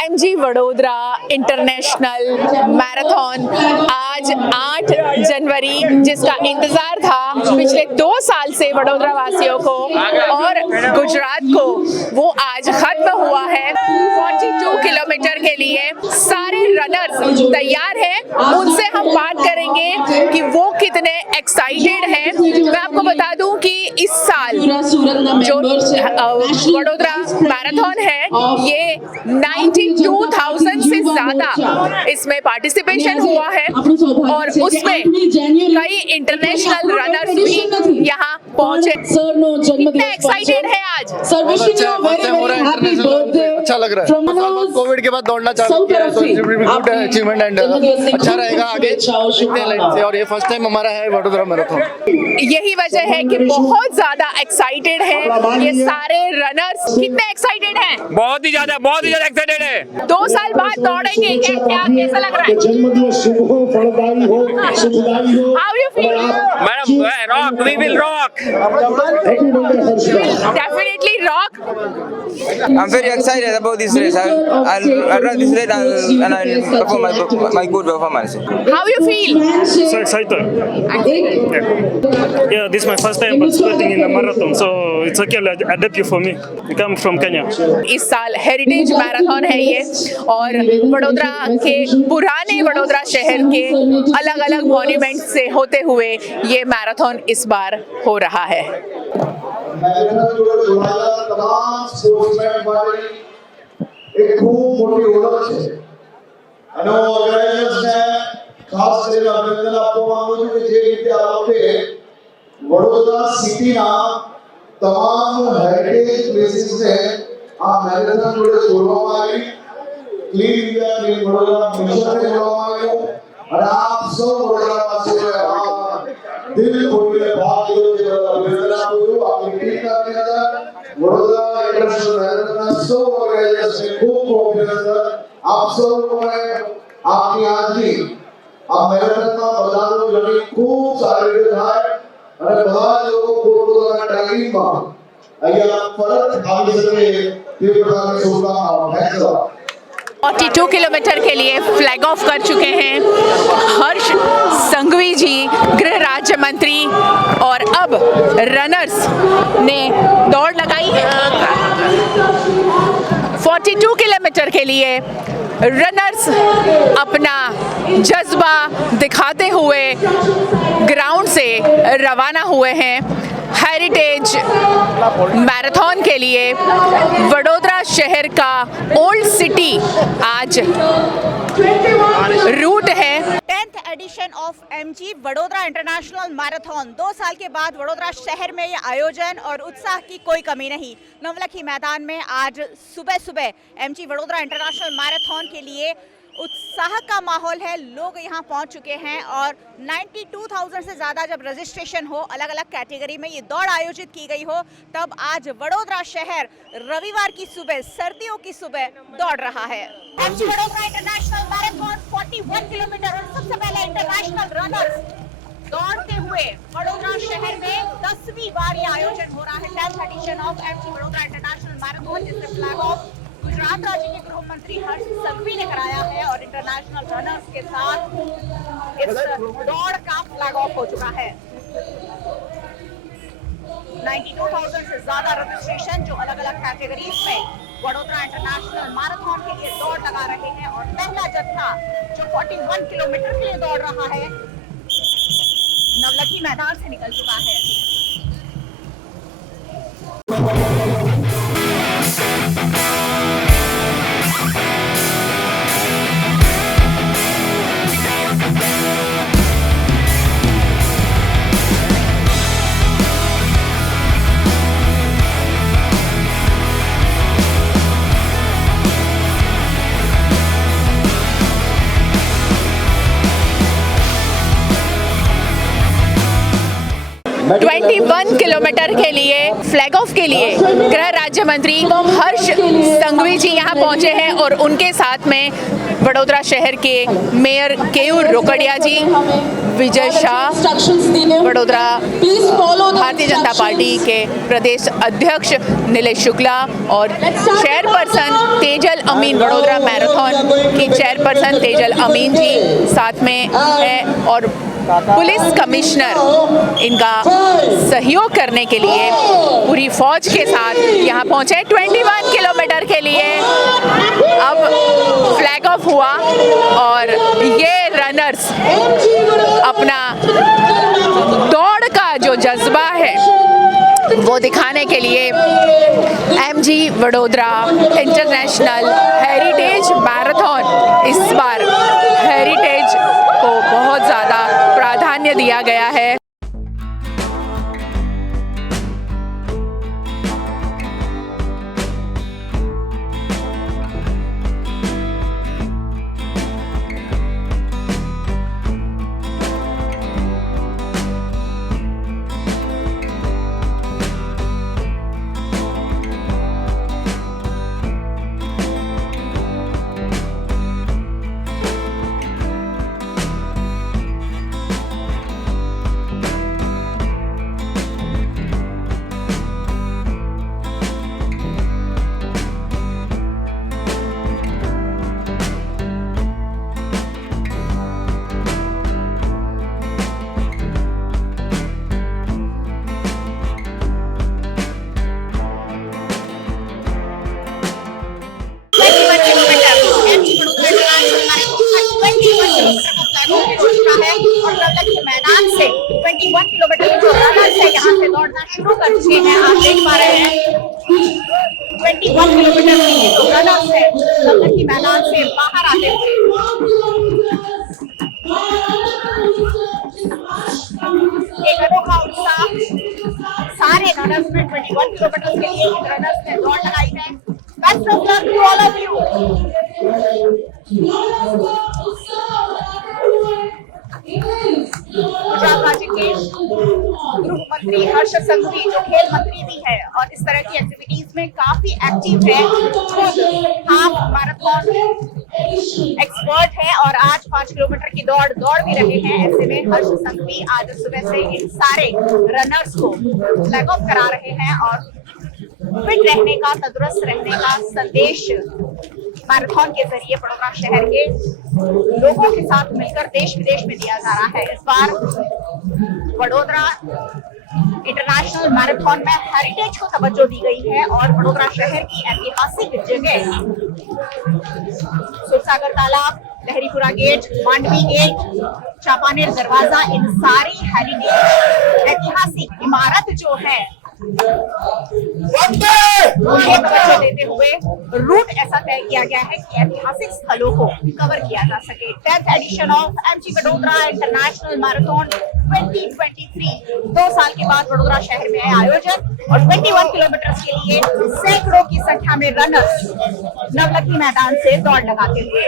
MG Vadodara international marathon आज 8 जनवरी, जिसका इंतजार था पिछले 2 साल से वडोदरा वासियों को और गुजरात को, वो आज खत्म हुआ है। 42 किलोमीटर के लिए सारे रनर्स तैयार हैं। उनसे हम बात करेंगे कि वो कितने एक्साइटेड हैं। मैं आपको बता दूं कि इस साल जो वडोदरा मैराथन है, ये 92,000 से ज्यादा इसमें पार्टिसिपेशन हुआ है और उसमें कई इंटरनेशनल रनर्स भी यहाँ पहुंचे। कितने एक्साइटेड है आज? अच्छा लग रहा है। कोविड के बाद दौड़ना चालू किया है, तो गुड अचीवमेंट एंड अच्छा रहेगा आगे से। और ये फर्स्ट टाइम हमारा है वडोदरा मैराथन। यही वजह है कि बहुत ज्यादा एक्साइटेड है ये सारे रनर्स। कितने एक्साइटेड हैं? बहुत ही ज्यादा एक्साइटेड है। 2 साल बाद दौड़ेंगे, कैसा लग रहा है? How you feel? Madam, rock, we will rock. Definitely rock. I'm very excited about this race. I'll run this race and I'll perform my good performance. How you feel? So excited. Yeah, this is my first time participating in a marathon, so it's okay, a debut for me. I come from Kenya. इस साल heritage marathon है ये, और वडोदरा के पुराने वडोदरा शहर के अलग अलग मॉन्यूमेंट से होते हुए ये मैराथन इस बार हो रहा है। तमाम स्पोर्ट्समैन માટે એક ખૂબ મોટી ઓળખ છે અને ઓર્ગેનાઇઝર્સને ખાસ કરીને અભિનંદન આપવા માંગુ છું કે જે રીતે આ વખતે વડોદરા સિટીના તમામ હેરિટેજ પ્લેસીસને આ મેરેથોન જોડે જોડવામાં આવી। ક્લીન ઇન્ડિયા ક્લીન વડોદરા મિશનને જોડવામાં આવ્યું અને આપ સૌ વડોદરાવાસીઓએ દિલ ખોલીને ભાગ લીધો છે। અભિનંદન આપું છું આપની ટીમના અભિનંદન। वडोदरा इंटरनेशनल मैराथन सौ ऑर्गेनाइजर्स ने खूब अभिनंदन। आप सबने आपकी हाजरी આ મેરેથોનમાં બધા લોકો જણી ખૂબ સારી રીતે થાય અને બધા લોકો પોતાના ટાઈમમાં અહીંયા પરત આવી શકે તે પ્રકારની શુભકામનાઓ। થેન્ક્સ અ લોટ। 42 किलोमीटर के लिए फ्लैग ऑफ कर चुके हैं हर्ष संघवी जी, गृह राज्य मंत्री, और अब रनर्स ने दौड़ लगाई है। 42 किलोमीटर के लिए रनर्स अपना जज्बा दिखाते हुए ग्राउंड से रवाना हुए हैं हेरिटेज मैराथन के लिए। वडोदरा शहर का ओल्ड सिटी आज रूट है। 10th edition of MG Vadodara international marathon. 2 साल के बाद वडोदरा शहर में ये आयोजन और उत्साह की कोई कमी नहीं। नवलखी मैदान में आज सुबह सुबह एमजी वडोदरा इंटरनेशनल मैराथन के लिए उत्साह का माहौल है। लोग यहाँ पहुँच चुके हैं और 92,000 से ज़्यादा जब रजिस्ट्रेशन हो, अलग अलग कैटेगरी में ये दौड़ आयोजित की गई हो, तब आज वडोदरा शहर रविवार की सुबह, सर्दियों की सुबह दौड़ रहा है। MG Vadodara international marathon 41 kilometre और सबसे पहले इंटरनेशनल रनर्स दौड़ते हुए वडोदरा शहर में 10वीं बार ये आयोजन हो रहा है। 10th edition of MG Vadodara international marathon, जिससे फ्लैग ऑफ गुजरात राज्य के गृह मंत्री हर्ष संघवी ने कराया है और इंटरनेशनल रनर्स के साथ इस दौड़ का फ्लैग ऑफ हो चुका है। 92,000 से ज्यादा रजिस्ट्रेशन जो अलग अलग कैटेगरीज में वडोदरा इंटरनेशनल मैराथन के लिए दौड़ लगा रहे हैं, और पहला जत्था जो 41 किलोमीटर के लिए दौड़ रहा है नवलखी मैदान से निकल चुका है। 21 किलोमीटर के लिए फ्लैग ऑफ के लिए गृह राज्य मंत्री हर्ष संघवी जी यहाँ पहुंचे हैं और उनके साथ में वडोदरा शहर के मेयर केयूर रोकड़िया जी, विजय शाह, वडोदरा भारतीय जनता पार्टी के प्रदेश अध्यक्ष नीलेश शुक्ला और चेयरपर्सन तेजल अमीन, वडोदरा मैराथन की चेयरपर्सन तेजल अमीन जी साथ में है और पुलिस कमिश्नर इनका सहयोग करने के लिए पूरी फौज के साथ यहाँ पहुँचे 21 किलोमीटर के लिए। अब फ्लैग ऑफ हुआ और ये रनर्स अपना दौड़ का जो जज्बा है वो दिखाने के लिए MG Vadodara international heritage marathon, इस बार हेरिटेज को बहुत ज़्यादा प्राधान्य दिया गया है। मैदान से 21 किलोमीटर के जो रनर्स है यहाँ से दौड़ना शुरू कर चुके हैं। आप देख पा रहे हैं 21 किलोमीटर के जो रनर्स है की मैदान से बाहर आते हुए एक अनोखा उत्साह सारे रनर्स में 21 किलोमीटर के लिए रनर्स ने दौड़ लगाई है। Best of luck to all of you. Gujarat राज्य के गृह मंत्री हर्ष संघवी जो खेल मंत्री भी है और इस तरह की एक्टिविटीज में काफी एक्टिव है, हाफ मैराथन एक्सपर्ट है और आज 5 किलोमीटर की दौड़ भी रहे हैं। ऐसे में हर्ष संघवी आज सुबह से इन सारे रनर्स को फ्लैग ऑफ करा रहे हैं और फिट रहने का, तंदुरुस्त रहने का संदेश मैराथन के जरिए वडोदरा शहर के लोगों के साथ मिलकर देश विदेश में दिया जा रहा है। इस बार वडोदरा इंटरनेशनल मैराथन में हेरिटेज को तवज्जो दी गई है और वडोदरा शहर की ऐतिहासिक जगह सुरसागर तालाब, लहरीपुरा गेट, मांडवी गेट, चापानेर दरवाजा, इन सारी हेरिटेज ऐतिहासिक इमारत जो है तवज्जो देते हुए रूट ऐसा तय किया गया है कि ऐतिहासिक स्थलों को कवर किया जा सके। 10th edition of MG Vadodara international marathon 2023 2 साल के बाद वडोदरा शहर में है आयोजन और 21 किलोमीटर के लिए सैकड़ों की संख्या में रनर्स नवलखी मैदान से दौड़ लगाते हुए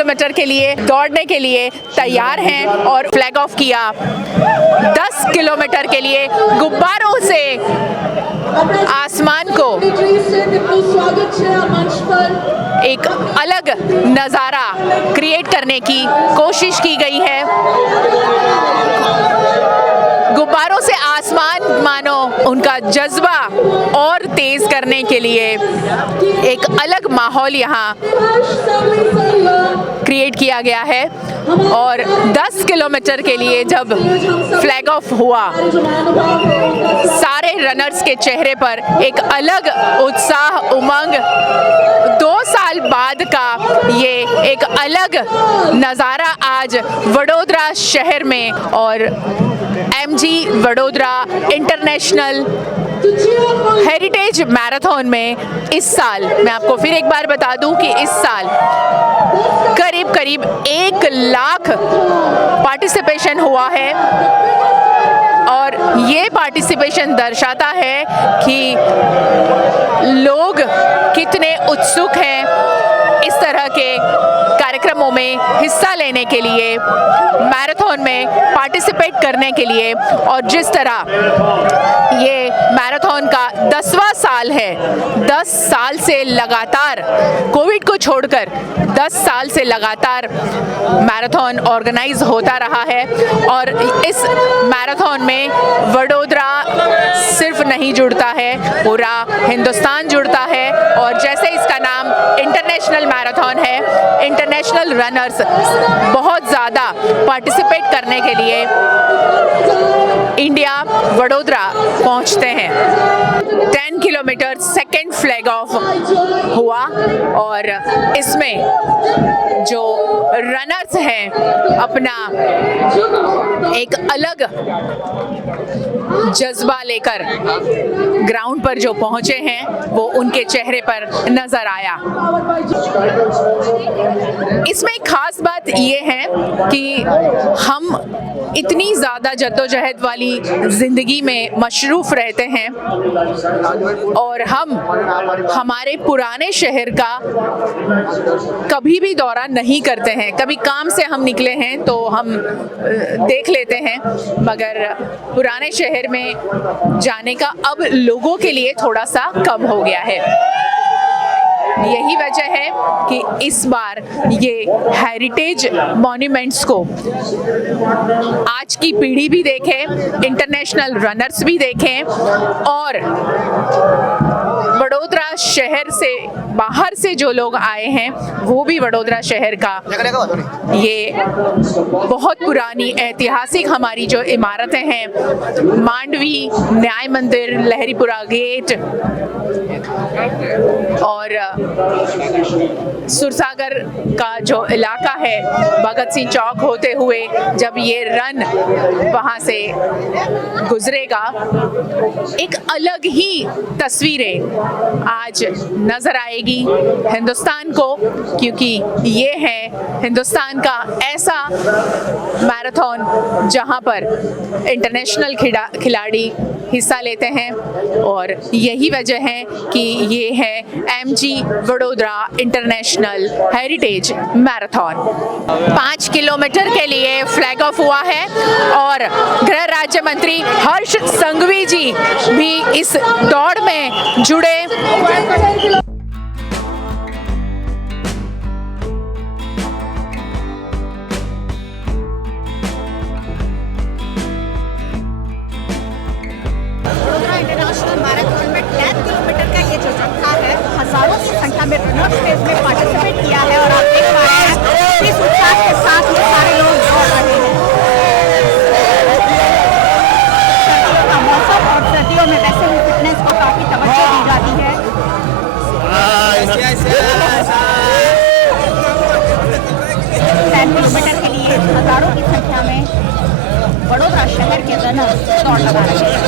किलोमीटर के लिए दौड़ने के लिए तैयार हैं और फ्लैग ऑफ किया। 10 किलोमीटर के लिए गुब्बारों से आसमान को एक अलग नज़ारा क्रिएट करने की कोशिश की गई है। गुब्बारों से आसमान मानो उनका जज्बा और तेज करने के लिए एक अलग माहौल यहाँ क्रिएट किया गया है। और 10 किलोमीटर के लिए जब फ्लैग ऑफ हुआ, सारे रनर्स के चेहरे पर एक अलग उत्साह, उमंग, 2 साल बाद का ये एक अलग नज़ारा आज वडोदरा शहर में और MG Vadodara international heritage marathon में इस साल, मैं आपको फिर एक बार बता दूं कि इस साल करीब करीब 1 लाख पार्टिसिपेशन हुआ है। और ये पार्टिसिपेशन दर्शाता है कि लोग कितने उत्सुक हैं इस तरह के कार्यक्रमों में हिस्सा लेने के लिए, मैराथन में पार्टिसिपेट करने के लिए। और जिस तरह ये मैराथन का 10वां साल है, 10 साल से लगातार, कोविड को छोड़कर 10 साल से लगातार मैराथन ऑर्गेनाइज होता रहा है। और इस मैराथन में वडोदरा सिर्फ नहीं जुड़ता है, पूरा हिंदुस्तान जुड़ता है। और जैसे इसका नाम इंटरनेशनल मैराथन है, इंटरनेशनल रनर्स बहुत ज़्यादा पार्टिसिपेट करने के लिए इंडिया वडोदरा पहुंचते हैं। 10 किलोमीटर सेकेंड फ्लैग ऑफ हुआ और इसमें जो रनर्स हैं अपना एक अलग जज्बा लेकर ग्राउंड पर जो पहुंचे हैं वो उनके चेहरे पर नजर आया। इसमें एक खास बात ये है कि हम इतनी ज़्यादा जद्दोजहद वाली ज़िंदगी में मशरूफ़ रहते हैं और हम हमारे पुराने शहर का कभी भी दौरा नहीं करते हैं। कभी काम से हम निकले हैं तो हम देख लेते हैं, मगर पुराने शहर में जाने का अब लोगों के लिए थोड़ा सा कम हो गया है। यही वजह है कि इस बार ये हेरिटेज मॉन्यूमेंट्स को आज की पीढ़ी भी देखे, इंटरनेशनल रनर्स भी देखें और वडोदरा शहर से बाहर से जो लोग आए हैं वो भी वडोदरा शहर का ये बहुत पुरानी ऐतिहासिक हमारी जो इमारतें हैं, मांडवी, न्याय मंदिर, लहरीपुरा गेट और सुरसागर का जो इलाका है, भगत सिंह चौक होते हुए जब ये रन वहाँ से गुजरेगा, एक अलग ही तस्वीरें आज नजर आएगी हिंदुस्तान को, क्योंकि ये है हिंदुस्तान का ऐसा मैराथन जहाँ पर इंटरनेशनल खिलाड़ी हिस्सा लेते हैं। और यही वजह है कि ये है MG Vadodara international heritage marathon. 5 kilometre के लिए फ्लैग ऑफ हुआ है और गृह राज्य मंत्री हर्ष संघवी जी भी इस दौड़ में जुड़े। इंटरनेशनल मैराथन में 10 किलोमीटर का ये जो जत्था है, हजारों की संख्या में रनर्स ने इसमें पार्टिसिपेट किया है और आप देख पा रहे हैं इस उत्साह के साथ ये सारे लोग दौड़ रहे हैं। सर्दियों का मौसम और सर्दियों में वैसे भी फिटनेस को काफी तवज्जो दी जाती है। 10 किलोमीटर के लिए हजारों की संख्या में वडोदरा शहर के रनर्स दौड़ लगा रहे हैं।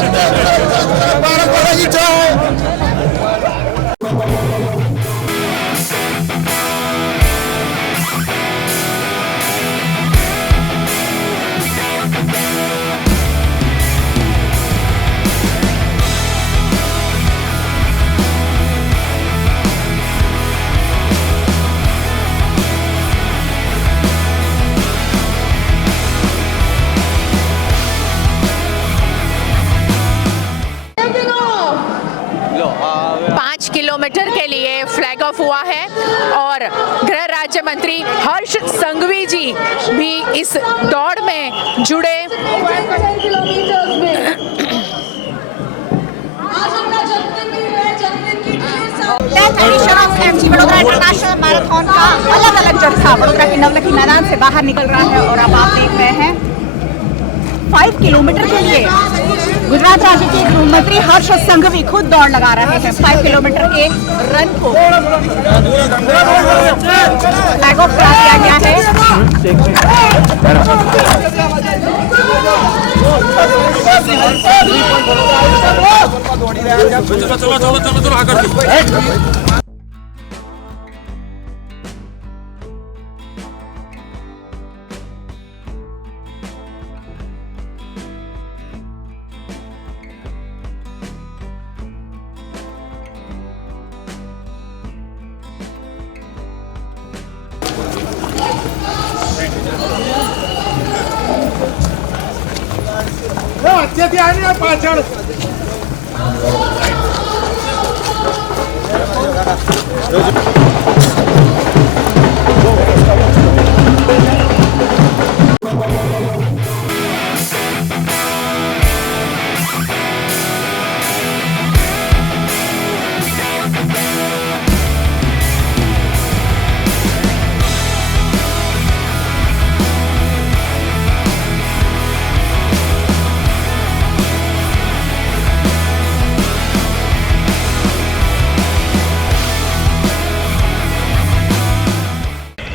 टेक ऑफ हुआ है और गृह राज्य मंत्री हर्ष संघवी जी भी इस दौड़ में जुड़े। Edition of MG Vadodara international marathon का अलग-अलग जत्था वडोदरा के नवलखी मैदान से बाहर निकल रहा है और अब आप देख रहे हैं 5 किलोमीटर के लिए गुजरात राज्य के गृह मंत्री हर्ष संघवी खुद दौड़ लगा रहे हैं 5 किलोमीटर के रन को फ्लैग ऑफ करा दिया गया है।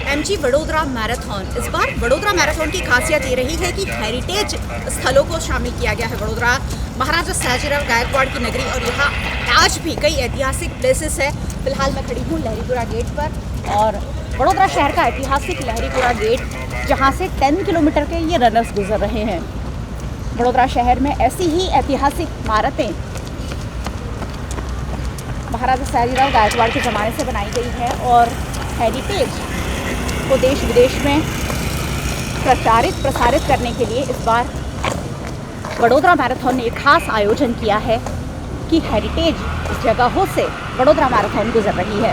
एमजी वडोदरा मैराथन, इस बार वडोदरा मैराथन की खासियत ये रही है कि हेरिटेज स्थलों को शामिल किया गया है। वडोदरा महाराजा सयाजीराव गायकवाड़ की नगरी और यहाँ आज भी कई ऐतिहासिक प्लेसेस है। फिलहाल मैं खड़ी हूँ लहरीपुरा गेट पर और वडोदरा शहर का ऐतिहासिक लहरीपुरा गेट जहाँ से 10 किलोमीटर के ये रनर्स गुजर रहे हैं। वडोदरा शहर में ऐसी ही ऐतिहासिक इमारतें महाराजा सयाजीराव गायकवाड़ के ज़माने से बनाई गई है और हेरिटेज को देश विदेश में प्रसारित करने के लिए इस बार वडोदरा मैराथन ने एक खास आयोजन किया है कि हेरिटेज जगहों से वडोदरा मैराथन गुजर रही है।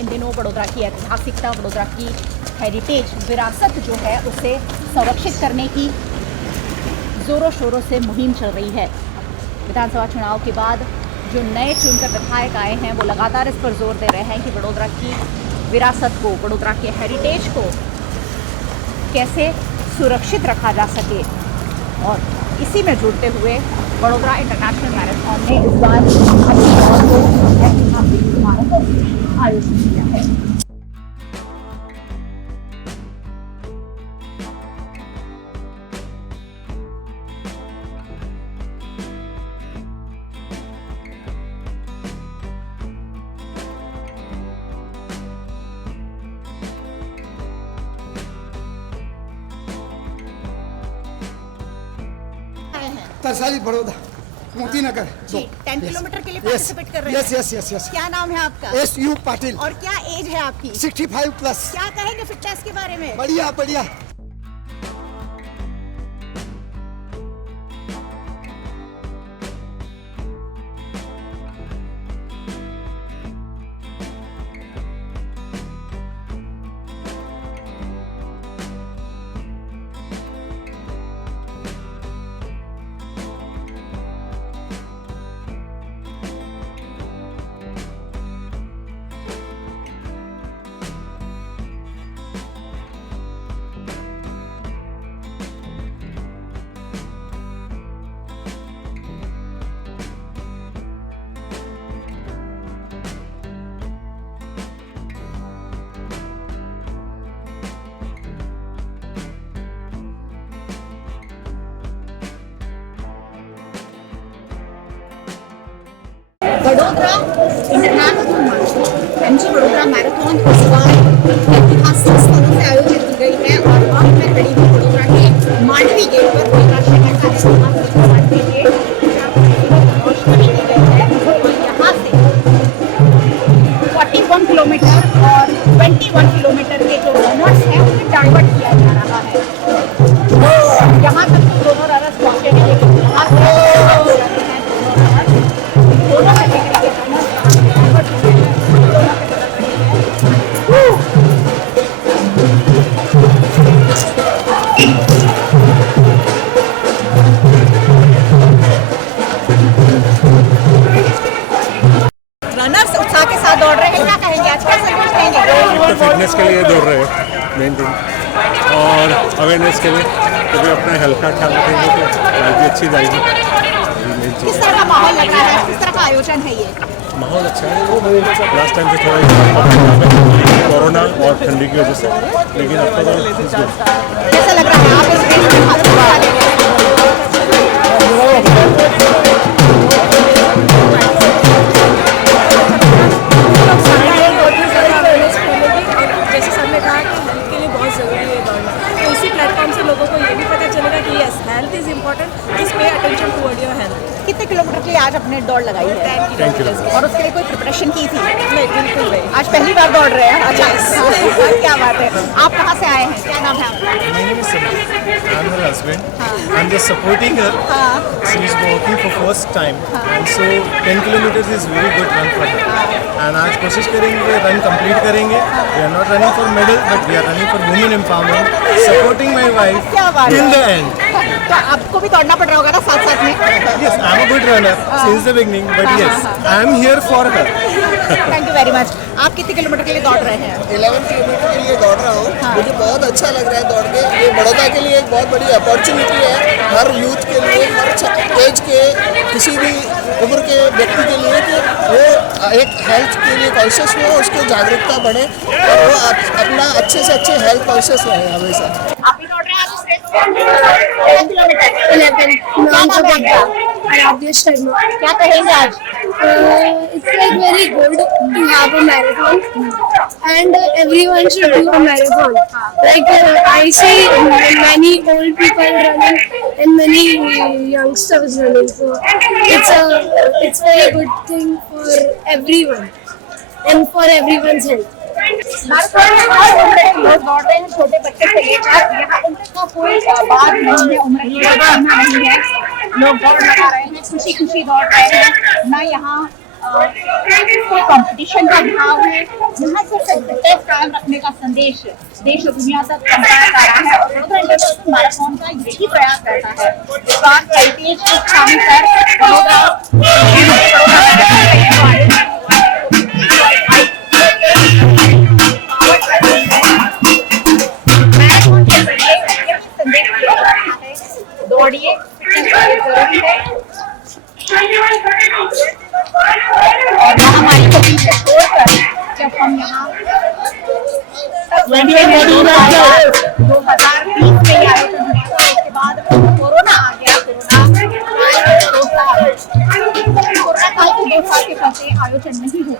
इन दिनों वडोदरा की ऐतिहासिकता, वडोदरा की हेरिटेज विरासत जो है उसे संरक्षित करने की जोरों शोरों से मुहिम चल रही है। विधानसभा चुनाव के बाद जो नए चुनकर विधायक आए हैं वो लगातार इस पर जोर दे रहे हैं कि वडोदरा की विरासत को, वडोदरा के हेरिटेज को कैसे सुरक्षित रखा जा सके और इसी में जुड़ते हुए वडोदरा इंटरनेशनल मैराथन ने इस बार अपनी दौड़ को ऐतिहासिक इमारतों से आयोजित किया है। तरसाली बड़ौदा मोती नगर 10 किलोमीटर के लिए पार्टिसिपेट कर रहे हैं। यस। क्या नाम है आपका? SU पाटिल। और क्या एज है आपकी? 65+। क्या कहेंगे फिटनेस के बारे में? बढ़िया। Vadodara international marathon, MG Vadodara marathon इस बार ऐतिहासिक स्थलों से आयोजित की गई है और अब मैं खड़ी हूँ वडोदरा के मांडवी गेट पर। वडोदरा शहर का ऐतिहासिक मांडवी गेट रोशनी की गई है और यहाँ से 41 किलोमीटर और 21 किलोमीटर के जो रनर्स हैं उन्हें डाइवर्ट किया जा रहा है। यहाँ तक दोनों रनर्स पहुँचे हैं लेकिन यहाँ से फिटनेस के लिए दौड़ रहे हैं मेन थिंग, और अवेयरनेस के लिए, क्योंकि अपने हेल्थ का ख्याल रखेंगे तो लाइफ भी अच्छी जाएगी। मेन चीज़ किस तरह का माहौल लग रहा है, किस तरह का आयोजन है ये? माहौल अच्छा है। लास्ट टाइम से थोड़ा कोरोना और ठंडी की वजह से, लेकिन अब तो कैसा लग रहा है आप इस देश में हाथ उठा रहे हैं? जैसे सर ने कहा कि हेल्थ के लिए बहुत ज़रूरी है दौड़ना, तो इसी प्लेटफॉर्म से लोगों को ये भी पता चलेगा कि yes health is important, just pay attention toward your health. कितने किलोमीटर के लिए आज अपने दौड़ लगाई है? 10 किलोमीटर। और उसके लिए कोई प्रिपरेशन की थी? नहीं, बिल्कुल नहीं। आज पहली बार दौड़ रहे हैं? अच्छा, क्या बात है। आप कहाँ से आए हैं, क्या नाम है आपका? My name is Samir. I'm her husband. I'm just supporting her. She's walking for first time, and so 10 kilometers is very good run for her. And आज कोशिश करेंगे रन कंप्लीट करेंगे. We are not running for medal, but we are running for women empowerment. Supporting my wife till the end. तो आपको भी दौड़ना पड़ रहा होगा ना साथ साथ में? Yes, I'm a good runner since the beginning, but yes, I'm here for her. Thank you very much. आप कितने किलोमीटर के लिए दौड़ रहे हैं? 11 किलोमीटर के लिए दौड़ रहा हूँ। मुझे बहुत अच्छा लग रहा है दौड़ के। ये बड़ौदा के लिए एक बहुत बड़ी अपॉर्चुनिटी है, हर यूथ के लिए, हर एज के, किसी भी उम्र के व्यक्ति के लिए, कि वो एक हेल्थ के लिए कॉन्शियस हो, उसको जागरूकता बढ़े और वो अपना अच्छे से अच्छे हेल्थ कॉन्शियस रहे हमेशा। आप भी दौड़ रहे हैं आज इस रेस में? 10 किलोमीटर। 11 नाम नाम क्या है? आराध्या शर्मा। क्या कहेंगे आज? It's like very good to have a marathon, and everyone should do a marathon. Like I see many old people running and many youngsters running, so it's very good thing for everyone and for everyone's health. Marathon में लोग दौड़ रहे हैं, छोटे बच्चे से लेकर यहाँ उनका कोई बात नहीं है, उम्र की नहीं है। लोग दौड़ लगा रहे हैं, खुशी खुशी दौड़ रहे हैं। ना यहाँ कोई कंपटीशन का भाव है, यहाँ से फिटनेस कायम रखने का संदेश देश और दुनिया तक पहुंचाया जा रहा है। और वडोदरा इंटरनेशनल मैराथन का यही प्रयास रहता है। इस बार हेरिटेज को शामिल कर दौड़िए, जरूरी है और महामारी को पीछे छोड़कर जब हम यहाँ 2020 में आयोजन हुआ था, उसके बाद कोरोना आ गया। कोरोना काल के 2 साल के चलते आयोजन नहीं हो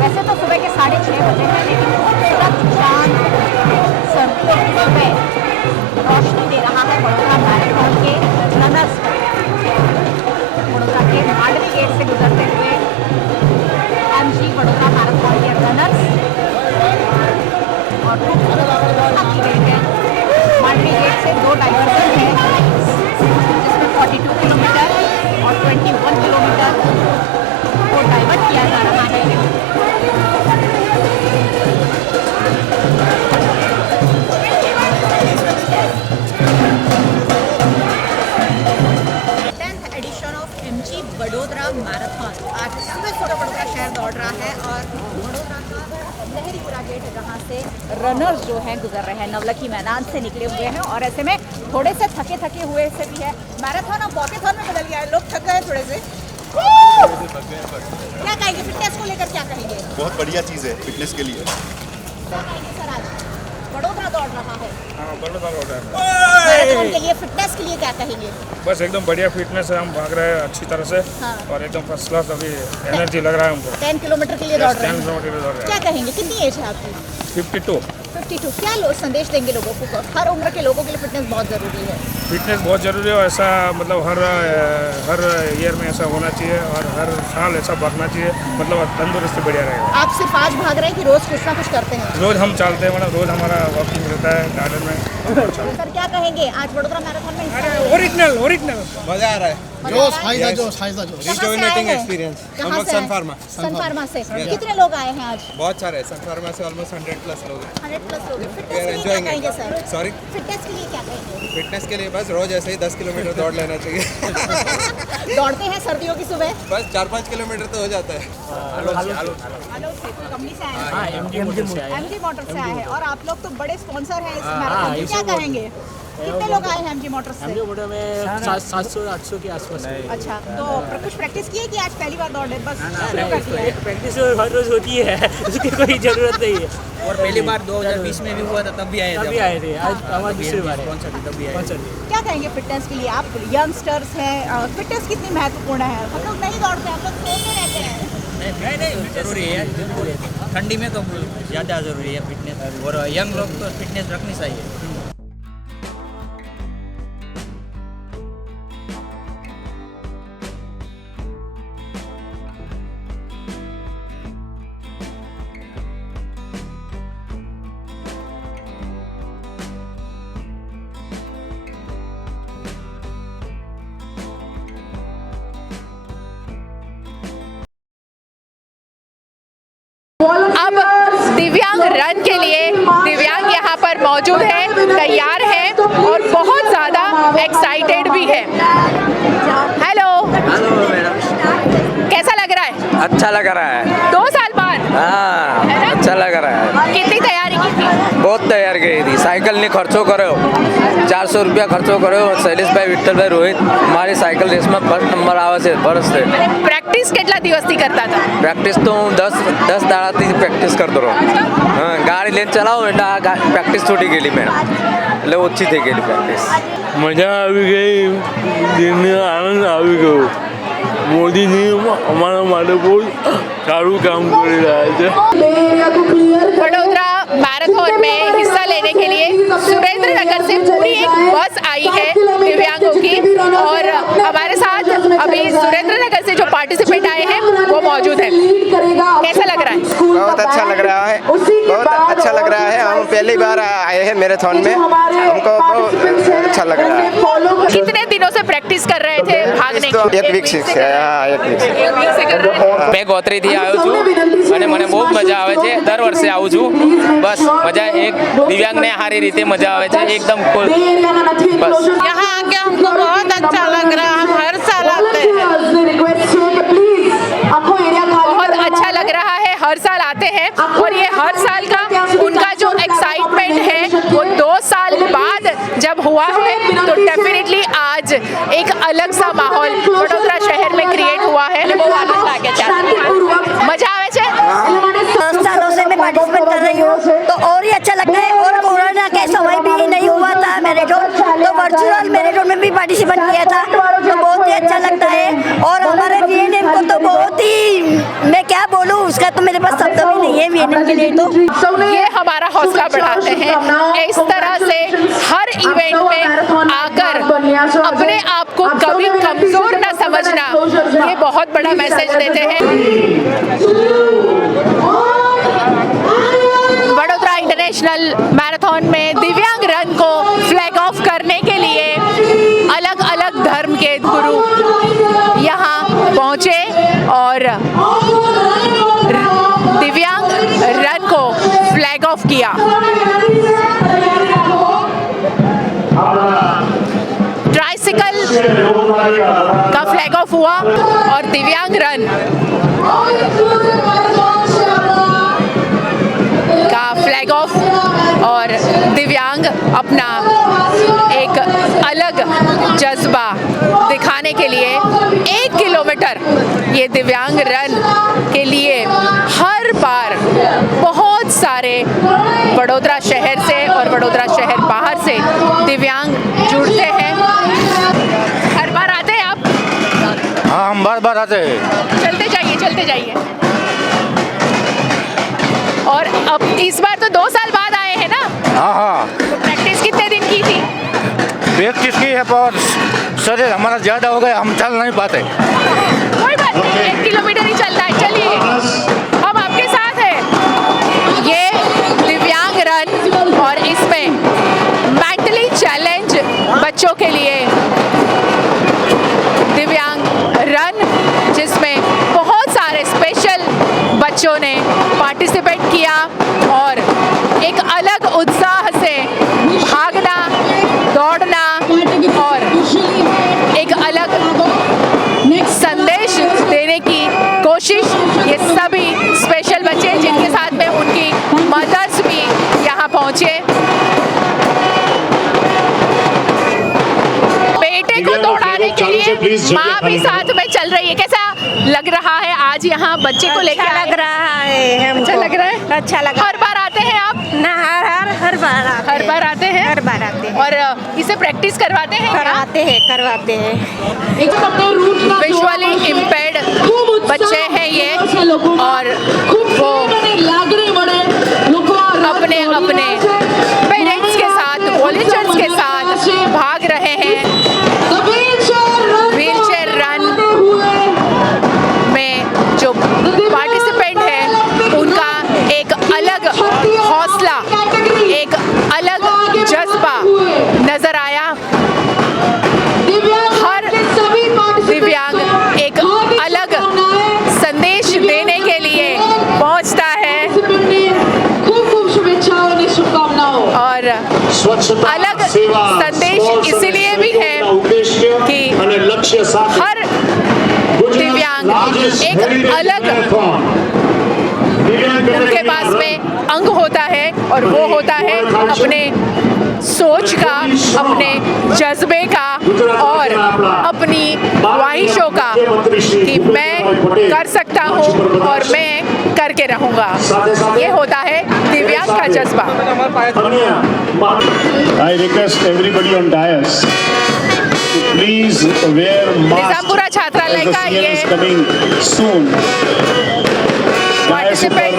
वैसे तो सुबह के 6:30 बजे हैं, लेकिन खूबसूरत चांद सर्दियों की सुबह रोशनी दे रहा है वडोदरा मैराथन के रनर्स को। वडोदरा के मांडवी गेट से गुजरते हुए एमजी वडोदरा मैराथन के रनर्स और रवाना की गई है। मांडवी गेट से 2 डाइवर्जन हैं, जिसमें 42 किलोमीटर और 21 किलोमीटर को डाइवर्ट किया जा रहा है। वडोदरा मैराथन आज सुबह सुबह वडोदरा शहर दौड़ रहा है और वडोदरा का लहरीपुरा गेट जहाँ से रनर्स जो हैं गुजर रहे हैं, नवलखी मैदान से निकले हुए हैं और ऐसे में थोड़े से थके हुए से भी है। मैराथन और वॉकेथॉन में बदल गया है, लोग थक गए थोड़े से। क्या कहेंगे फिटनेस को लेकर, क्या कहेंगे? बहुत बढ़िया चीज़ है फिटनेस के लिए। क्या कहेंगे सर, आज वडोदरा दौड़ रहा है, हाँ वडोदरा दौड़ रहा है, मैराथन के लिए फिटनेस के लिए क्या कहेंगे? बस एकदम बढ़िया फिटनेस है, हम भाग रहे हैं अच्छी तरह से और एकदम फर्स्ट क्लास अभी एनर्जी लग रहा है हमको। 10 किलोमीटर के लिए दौड़ रहे हैं। 10 किलोमीटर दौड़ रहे हैं। क्या कहेंगे, कितनी एज है आपकी? 52। 52 क्या संदेश देंगे लोगों को? हर उम्र के लोगों के लिए फिटनेस बहुत ज़रूरी है। फिटनेस बहुत ज़रूरी है और ऐसा मतलब हर ईयर में ऐसा होना चाहिए और हर साल ऐसा भागना चाहिए, मतलब तंदुरुस्ती बढ़िया रहेगा। आप सिर्फ आज भाग रहे हैं कि रोज़ कुछ ना कुछ करते हैं? रोज़ हम चलते हैं, मतलब रोज़ हमारा वॉकिंग रहता है गार्डन में। सर क्या कहेंगे, आज वडोदरा मैराथन में हिस्सा लिया? ओरिजिनल मजा आ रहा है। जोश हाइजा जोश हाइजा जोश। Rejuvenating experience. हम लोग सन फार्मा से कितने लोग आए हैं आज? बहुत सारे सन फार्मा से ऑलमोस्ट 100+ लोग हैं। 100+ लोग। फिटनेस के लिए क्या कहेंगे सर? सॉरी, फिटनेस के लिए क्या कहेंगे? फिटनेस के लिए बस रोज ऐसे ही 10 किलोमीटर दौड़ लेना चाहिए। दौड़ते हैं सर्दियों की सुबह? बस 4-5 किलोमीटर तो हो जाता है। कंपनी से आए हैं? एमजी मोटर से आए हैं। और आप लोग तो बड़े स्पॉन्सर हैं इस मैराथन के, क्या कहेंगे? कितने लोग आए हैं एमजी मोटर्स से? एमजी मोटर में 700-800 के आसपास। अच्छा, तो कुछ प्रैक्टिस की है कि आज पहली बार दौड़े? बस प्रैक्टिस हर रोज होती है, उसकी कोई ज़रूरत नहीं है। और पहली बार 2020 में भी हुआ था, तब भी आए थे। आज हमारी दूसरी बार है। क्या कहेंगे फिटनेस के लिए? आप यंगस्टर्स हैं, फिटनेस कितनी महत्वपूर्ण है? हम लोग नहीं दौड़ते, हम लोग सोते रहते हैं। नहीं जरूरी है, ठंडी में तो ज़्यादा ज़रूरी है फिटनेस, और यंग लोग तो फिटनेस रखनी चाहिए। अब दिव्यांग रन के लिए दिव्यांग यहाँ पर मौजूद है, तैयार है और बहुत ज़्यादा एक्साइटेड भी है। हेलो मैडम, कैसा लग रहा है? अच्छा लग रहा है। 2 साल बाद? हाँ, अच्छा लग रहा है। कितनी तैयारी की थी? बहुत तैयार की थी। साइकिल ने खर्चो करो, 400 रुपया खर्चो करो। शैलेश भाई, विठ्ठल भाई, रोहित हमारी साइकिल रेस में फर्स्ट नंबर आवे છે વર્ષે। પ્રેક્ટિસ કેટલા દિવસથી કરતા હતા? પ્રેક્ટિસ તો હું 10 દાડાથી પ્રેક્ટિસ કરતો રહું। હા, ગાડી લઈને ચલાવું એટલે આ પ્રેક્ટિસ છૂટી ગયેલી મેડમ, એટલે ઓછી થઈ ગયેલી પ્રેક્ટિસ। મજા આવી ગઈ, દિલને આનંદ આવી ગયો। મોદીજી અમારા માટે બહુ સારું કામ કરી રહ્યા છે। वडोदरा मैराथन में हिस्सा लेने के लिए सुरेंद्र नगर से पूरी एक बस आई है दिव्यांगों की, और हमारे साथ अभी सुरेंद्र नगर से जो पार्टिसिपेंट आए हैं वो मौजूद है। कैसा लग रहा है? बहुत अच्छा लग रहा है, बहुत अच्छा लग रहा है। हम पहली बार आए हैं मैराथन में, हमको बहुत अच्छा लग रहा है। कितने दिनों से प्रैक्टिस कर रहे थे भागने की? एक वीक से कर रहे थे। मैं ગોત્રીથી આવ્યો છું અને મને બહુ મજા આવે છે। દર વર્ષે આવું છું, બસ મજા એક દિવ્યાંગને સારી રીતે મજા આવે છે, एकदम cool। बस यहाँ आके हमको बहुत अच्छा लग रहा है, हम हर साल आते हैं। बहुत अच्छा लग रहा है, हर साल आते हैं, और ये हर साल का उनका जो एक्साइटमेंट है वो 2 साल बाद जब हुआ है, तो डेफिनेटली आज एक अलग सा माहौल वडोदरा शहर में क्रिएट हुआ है। मजा आवे छे। 10 सालों से मैं पार्टिसिपेट कर रही हूँ, तो और ही अच्छा लगता है। और कोरोना के समय भी नहीं हुआ था मैराथन, तो वर्चुअल मैराथन में भी पार्टिसिपेट किया था, तो बहुत ही अच्छा लगता है। और हमारे वीएनएम को तो बहुत ही, मैं क्या बोलूँ, उसका तो मेरे पास शब्द भी नहीं है वीएनएम के लिए। तो ये हमारा हौसला बढ़ाते हैं, इस तरह से हर इवेंट में आकर अपने आप को कभी कमजोर न समझना, ये बहुत बड़ा मैसेज देते हैं। वडोदरा इंटरनेशनल मैराथन में दिव्यांग रन को फ्लैग ऑफ करने के लिए अलग अलग धर्म के गुरु यहाँ पहुँचे और दिव्यांग रन को फ्लैग ऑफ किया। ट्राइसिकल का फ्लैग ऑफ हुआ और दिव्यांग रन का फ्लैग ऑफ, और दिव्यांग अपना एक अलग जज्बा दिखाने के लिए 1 किलोमीटर ये दिव्यांग रन के लिए हर बार बहुत सारे वडोदरा शहर से और वडोदरा शहर बाहर से दिव्यांग जुड़ते हैं। हर बार आते हैं आप? हाँ, हम बार आते हैं। चलते जाइए। और अब इस बार तो 2 साल बाद आए हैं प्रैक्टिस की है पर शरीर हमारा ज़्यादा हो गया, हम चल नहीं पाते। कोई बात नहीं, 1 किलोमीटर ही चलना है। चलिए हम आपके साथ हैं। ये दिव्यांग रन और इसमें मेंटली चैलेंज बच्चों के लिए दिव्यांग रन, जिसमें बहुत सारे स्पेशल बच्चों ने पार्टिसिपेट किया और एक अलग उत्साह से भागना, दौड़ना और एक अलग संदेश देने की कोशिश। ये सभी स्पेशल बच्चे जिनके साथ में उनकी मदर्स भी यहाँ पहुँचे। बेटे को दौड़ाने के लिए माँ भी साथ में चल रही है। कैसा लग रहा है आज यहाँ बच्चे को लेकर? अच्छा लग रहा है हमको। अच्छा लग रहा है? अच्छा लगा। हर बार आते हैं आप? ना हर बार आते हर बार आते हैं? हर बार आते हैं। और इसे प्रैक्टिस करवाते हैं? करवाते हैं। विजुअली इम्पेयर्ड बच्चे हैं ये और वो अपने अपने पेरेंट्स के साथ, वॉलंटियर्स के साथ भाग रहे हैं। व्हीलचेयर रन में जो पार्टिसिपेंट है उनका एक अलग हौसला, एक अलग जज्बा नजर आया। हर दिव्यांग एक अलग संदेश देने के लिए पहुंचता है और अलग संदेश इसलिए भी है कि हर दिव्यांग एक अलग उनके पास में अंग होता है और वो होता है अपने सोच का, अपने जज्बे का और अपनी ख्वाहिशों का कि मैं कर सकता हूँ और मैं करके रहूँगा। ये होता है दिव्यांग का जज्बा। I request everybody on dais to please wear mask. Nizampura छात्रालय का ये पार्टिसिपेंट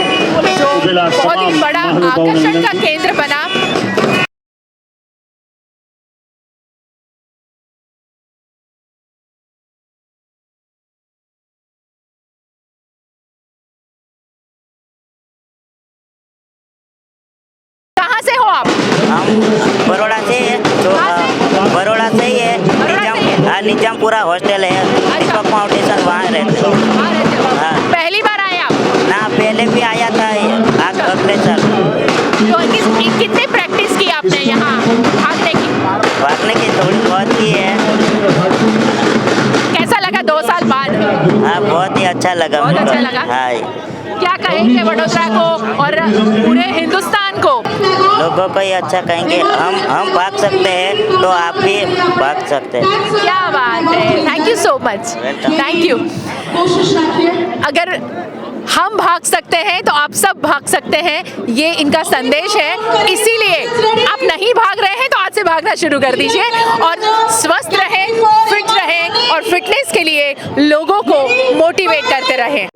जो बहुत ही बड़ा आकर्षण का केंद्र बना। कहाँ से हो आप? बड़ौदा से है, बड़ौदा से ही है। निजामपुरा हॉस्टल है, दीपक फाउंडेशन, वहाँ रहते हैं। पहली बार आए आप? ना, पहले भी आया था अगले साल। तो कितनी प्रैक्टिस की आपने यहाँ भागने की? भागने की थोड़ी बहुत की है। कैसा लगा 2 साल बाद? हाँ, बहुत ही अच्छा लगा। बहुत अच्छा लगा? हाँ। क्या कहेंगे वडोदरा को और पूरे हिंदुस्तान को? लोगों को ही अच्छा कहेंगे। हम भाग सकते हैं तो आप भी भाग सकते हैं। क्या बात है, thank you so much, thank you. अगर हम भाग सकते हैं तो आप सब भाग सकते हैं, ये इनका संदेश है। इसीलिए आप नहीं भाग रहे हैं तो आज से भागना शुरू कर दीजिए और स्वस्थ रहें, फिट रहें और फिटनेस के लिए लोगों को मोटिवेट करते रहें।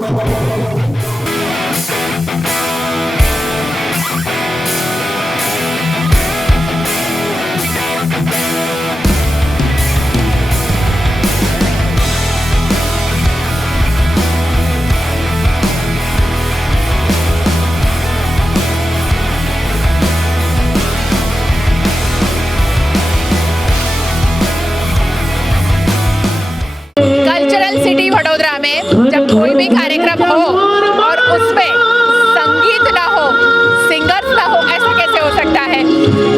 कल्चरल सिटी वडोदरा में जब कोई भी कार्यक्रम हो और उसमें संगीत ना हो, सिंगर्स ना हो, ऐसा कैसे हो सकता है?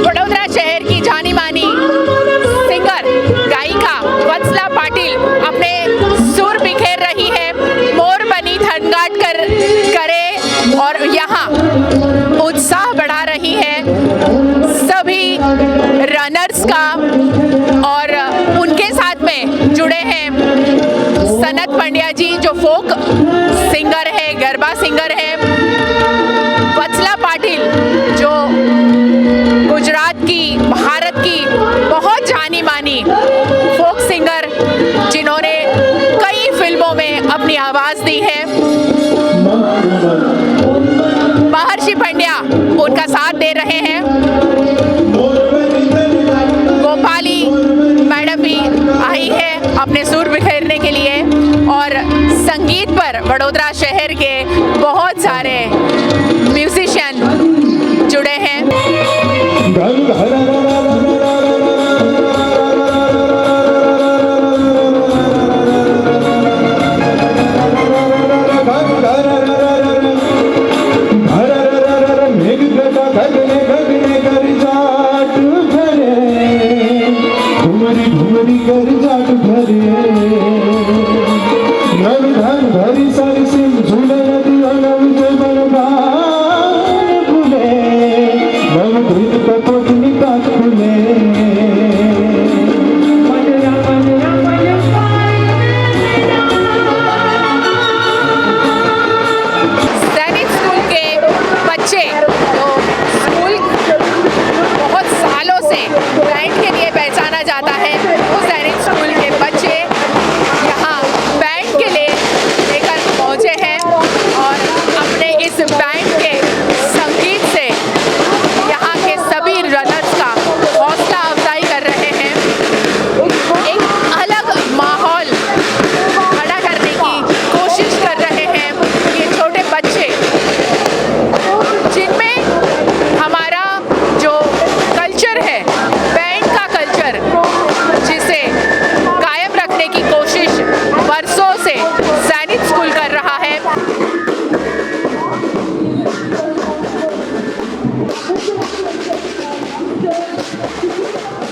वडोदरा शहर की जानी मानी सिंगर गायिका वत्सला पाटिल अपने सुर बिखेर रही है, मोर बनी थनगाट करे और यहाँ उत्साह बढ़ा रही है सभी रनर्स का। और उनके साथ में जुड़े हैं सनत पंड्या जी जो फोक सिंगर है, गरबा सिंगर है, वत्सला पाटिल जो गुजरात की, भारत की बहुत जानी मानी फोक सिंगर जिन्होंने कई फिल्मों में अपनी आवाज़ दी है, महर्षि पंड्या उनका साथ दे रहे हैं, गोपाली वडोदरा शहर के बहुत सारे म्यूजिशियन जुड़े हैं।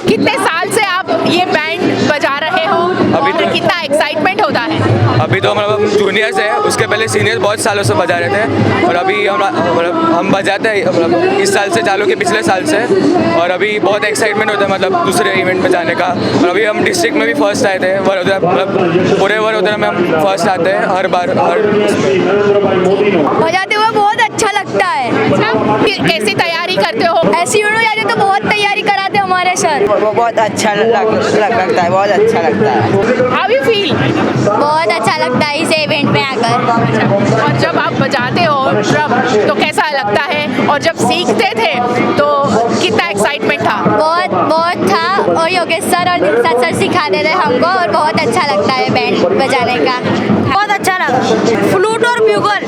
कितने साल से आप ये बैंड बजा रहे हो? अभी और कितना एक्साइटमेंट होता है? अभी तो मतलब जूनियर्स है, उसके पहले सीनियर्स बहुत सालों से बजा रहे थे और अभी हम बजाते हैं मतलब इस साल से चालू के पिछले साल से, और अभी बहुत एक्साइटमेंट होता है मतलब दूसरे इवेंट में जाने का। और अभी हम डिस्ट्रिक्ट में भी फर्स्ट आए थे, वडोदरा मतलब पूरे वडोदरा में हम फर्स्ट आते हैं हर बार। बजाते हुए बहुत अच्छा लगता है। कैसी तैयारी करते हो? ऐसी जाते तो बहुत तैयारी कराते हमारे सर। वो बहुत अच्छा लगता है, बहुत अच्छा लगता है। How you feel? बहुत अच्छा लगता है इस इवेंट में आकर। और जब आप बजाते हो ड्रम तो कैसा लगता है, और जब सीखते थे तो कितना एक्साइटमेंट था? बहुत था, और योगेश सर और निशात सर सिखाते थे हमको, और बहुत अच्छा लगता है बैंड बजाने का। बहुत अच्छा लगा। फ्लूट और ब्यूगल।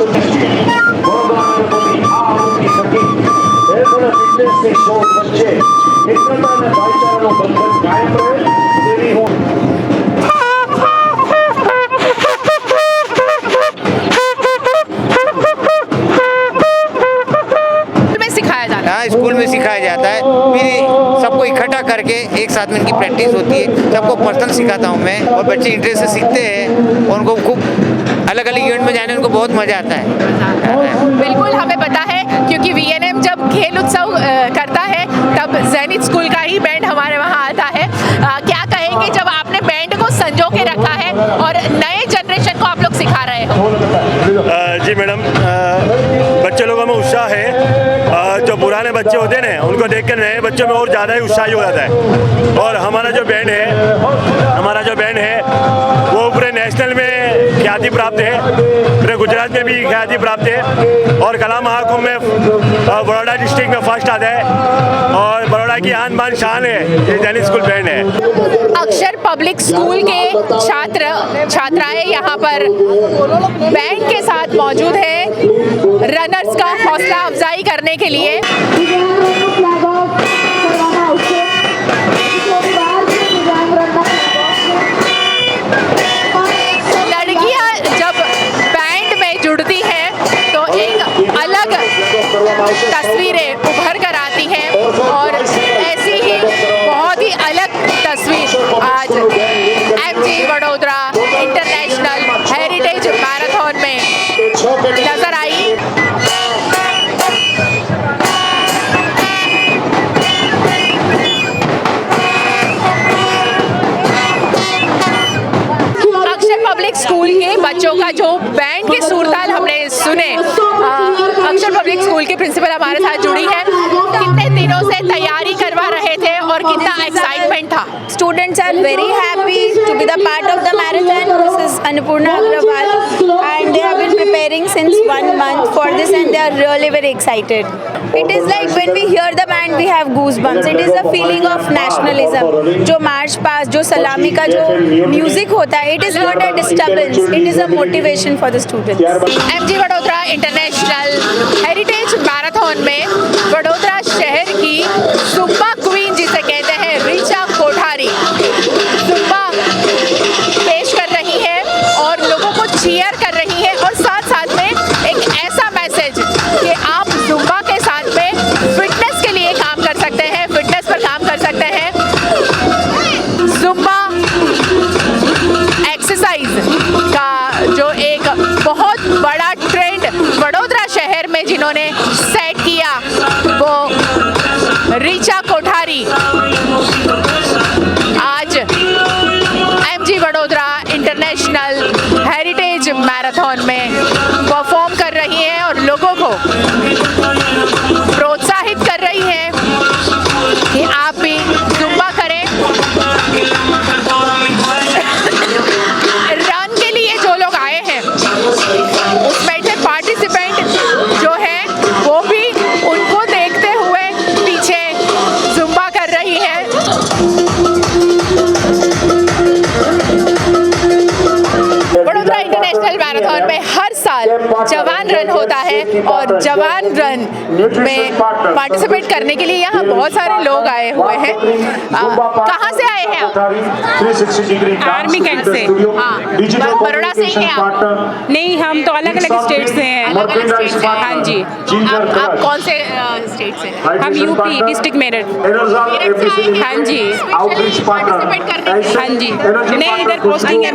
स्कूल में सिखाया जाता है, फिर सबको इकट्ठा करके एक साथ में इनकी प्रैक्टिस होती है। सबको पर्सनल सिखाता हूँ मैं, और बच्चे इंटरेस्ट से सीखते हैं और उनको खूब अलग अलग इवेंट में जाने उनको बहुत मजा आता है। बिल्कुल हमें पता है, क्योंकि VNM जब खेल उत्सव करता है तब जैनिक स्कूल का ही बैंड हमारे वहाँ आता है। क्या कहेंगे जब आपने बैंड को संजो के रखा है और नए जनरेशन को आप लोग सिखा रहे हो? जी मैडम, बच्चे लोगों में उत्साह है। जो पुराने बच्चे होते हैं ना, उनको देख कर नए बच्चों में और ज़्यादा ही उत्साही हो जाता है। और हमारा जो बैंड है वो पूरे नेशनल में ख्याति प्राप्त है, पूरे गुजरात में भी ख्याति प्राप्त है, और कला महाकुंभ में बड़ौदा डिस्ट्रिक्ट में फर्स्ट आता है, और बड़ौदा की आन बान शान है ये जैनिक स्कूल बैंड है। अक्षर पब्लिक स्कूल के छात्र छात्राएं यहाँ पर बैंड के साथ मौजूद है रनर्स का हौसला अफजाई करने के लिए। लड़कियां जब बैंड में जुड़ती हैं तो एक अलग तस्वीरें उभर कर आती हैं, और ऐसी ही बहुत ही अलग तस्वीर आज MG Vadodara international heritage marathon में नजर आई। अक्षर पब्लिक स्कूल के बच्चों का जो बैंड के सुरताल हमने सुने, अक्षर पब्लिक स्कूल के प्रिंसिपल हमारे साथ जुड़ी है। कितने दिनों से तैयारी करवा रहे थे और कितना एक्साइटमेंट था? Students are very happy to be the part of the marathon. This is Annapurna Agrawal and they have been preparing since 1 month for this and they are really very excited. It is like when we hear the band we have goosebumps. It is a feeling of nationalism. जो march past, जो सलामी का जो music होता है, it is not a disturbance. It is a motivation for the students. MG Vadodara international heritage marathon में वडोदरा शहर की जुम्बा क्वीन जिसे कहते हैं ऋचा कोठारी जुम्बा पेश कर रही है और लोगों को चीयर कर रही है और साथ साथ में एक ऐसा मैसेज कि आप जुम्बा के साथ में फिटनेस के लिए काम कर सकते हैं, फिटनेस पर काम कर सकते हैं। जुम्बा एक्सरसाइज का जो एक बहुत बड़ा ट्रेंड वडोदरा शहर में जिन्होंने सेट किया वो ऋचा कोठारी आज MG Vadodara international heritage marathon में परफॉर्म कर रही है और लोगों को प्रोत्साहित कर रही है कि आप भी जुम्बा करें। रन के लिए जो लोग आए हैं उसमें से पार्टिसिपेंट जो है वो भी उनको देखते हुए पीछे जुम्बा कर रही है। वडोदरा इंटरनेशनल मैराथन में हर साल जवान रन होता है और जवान रन में पार्टिसिपेट करने के लिए यहाँ बहुत सारे लोग आए हुए हैं। कहाँ से आए हैं आप? आर्मी कैंप से। हाँ, बड़ौदा से ही हैं आप? नहीं, हम तो अलग अलग स्टेट से हैं। हाँ जी। आप कौन से स्टेट से हैं? हम यूपी डिस्ट्रिक्ट मेरठ। हाँ जी। हाँ जी। नहीं, इधर पोस्टिंग है।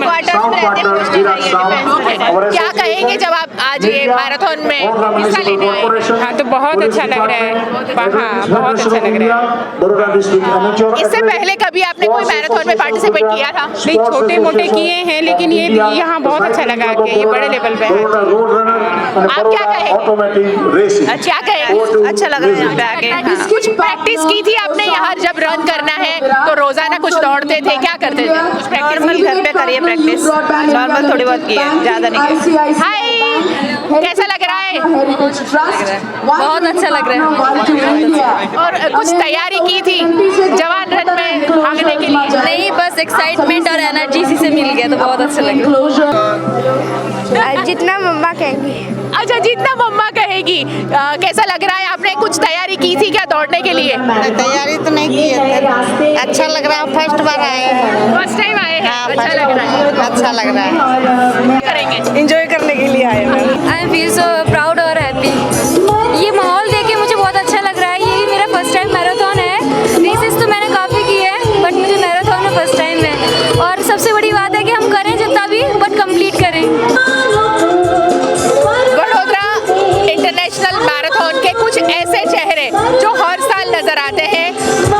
क्या कहेंगे जब आप आज ये मैराथन में हिस्सा लेने आए? हाँ, तो बहुत अच्छा लग रहा है। हाँ, बहुत अच्छा लग रहा है। इससे पहले कभी आपने कोई मैराथन में पार्टिसिपेट किया था? नहीं, छोटे मोटे किए हैं लेकिन ये यहाँ बहुत अच्छा लगा कि ये बड़े लेवल पे है। आप क्या कहेंगे? अच्छा कहेंगे? अच्छा लग रहा है यहाँ पे आके। कुछ प्रैक्टिस की थी आपने यहाँ जब रन करना है तो रोजाना कुछ दौड़ते थे, क्या करते थे? कुछ नॉर्मल घर पे करिए प्रैक्टिस, नॉर्मल थोड़ी बहुत की है, ज़्यादा नहीं की। हाय, कैसा लग रहा है? बहुत अच्छा लग रहा है। और कुछ तैयारी की थी जवान रन में भागने के लिए? नहीं, बस एक्साइटमेंट और एनर्जी इसी से मिल गया तो बहुत अच्छा लग रहा है। जितना मम्मा कहेंगी। अच्छा, जितना मम्मा कहेगी। कैसा लग रहा है? आपने कुछ तैयारी की थी क्या दौड़ने के लिए? तैयारी तो नहीं की है। अच्छा लग रहा है, फर्स्ट बार आए हैं। फर्स्ट टाइम आए हैं? हाँ, अच्छा लग रहा है। अच्छा लग रहा है। करेंगे, एंजॉय करने के लिए आए हैं। आई फील सो प्राउड और हैप्पी। ये माहौल देख के मुझे बहुत अच्छा लग रहा है। ये मेरा फर्स्ट टाइम मैराथन है। रेसेस तो मैंने काफ़ी की है बट मुझे मैराथन में फर्स्ट टाइम है और सबसे बड़ी बात है कि हम करें जितना भी बट कंप्लीट करें। वडोदरा इंटरनेशनल मैराथन के कुछ ऐसे चेहरे जो हर साल नजर आते हैं,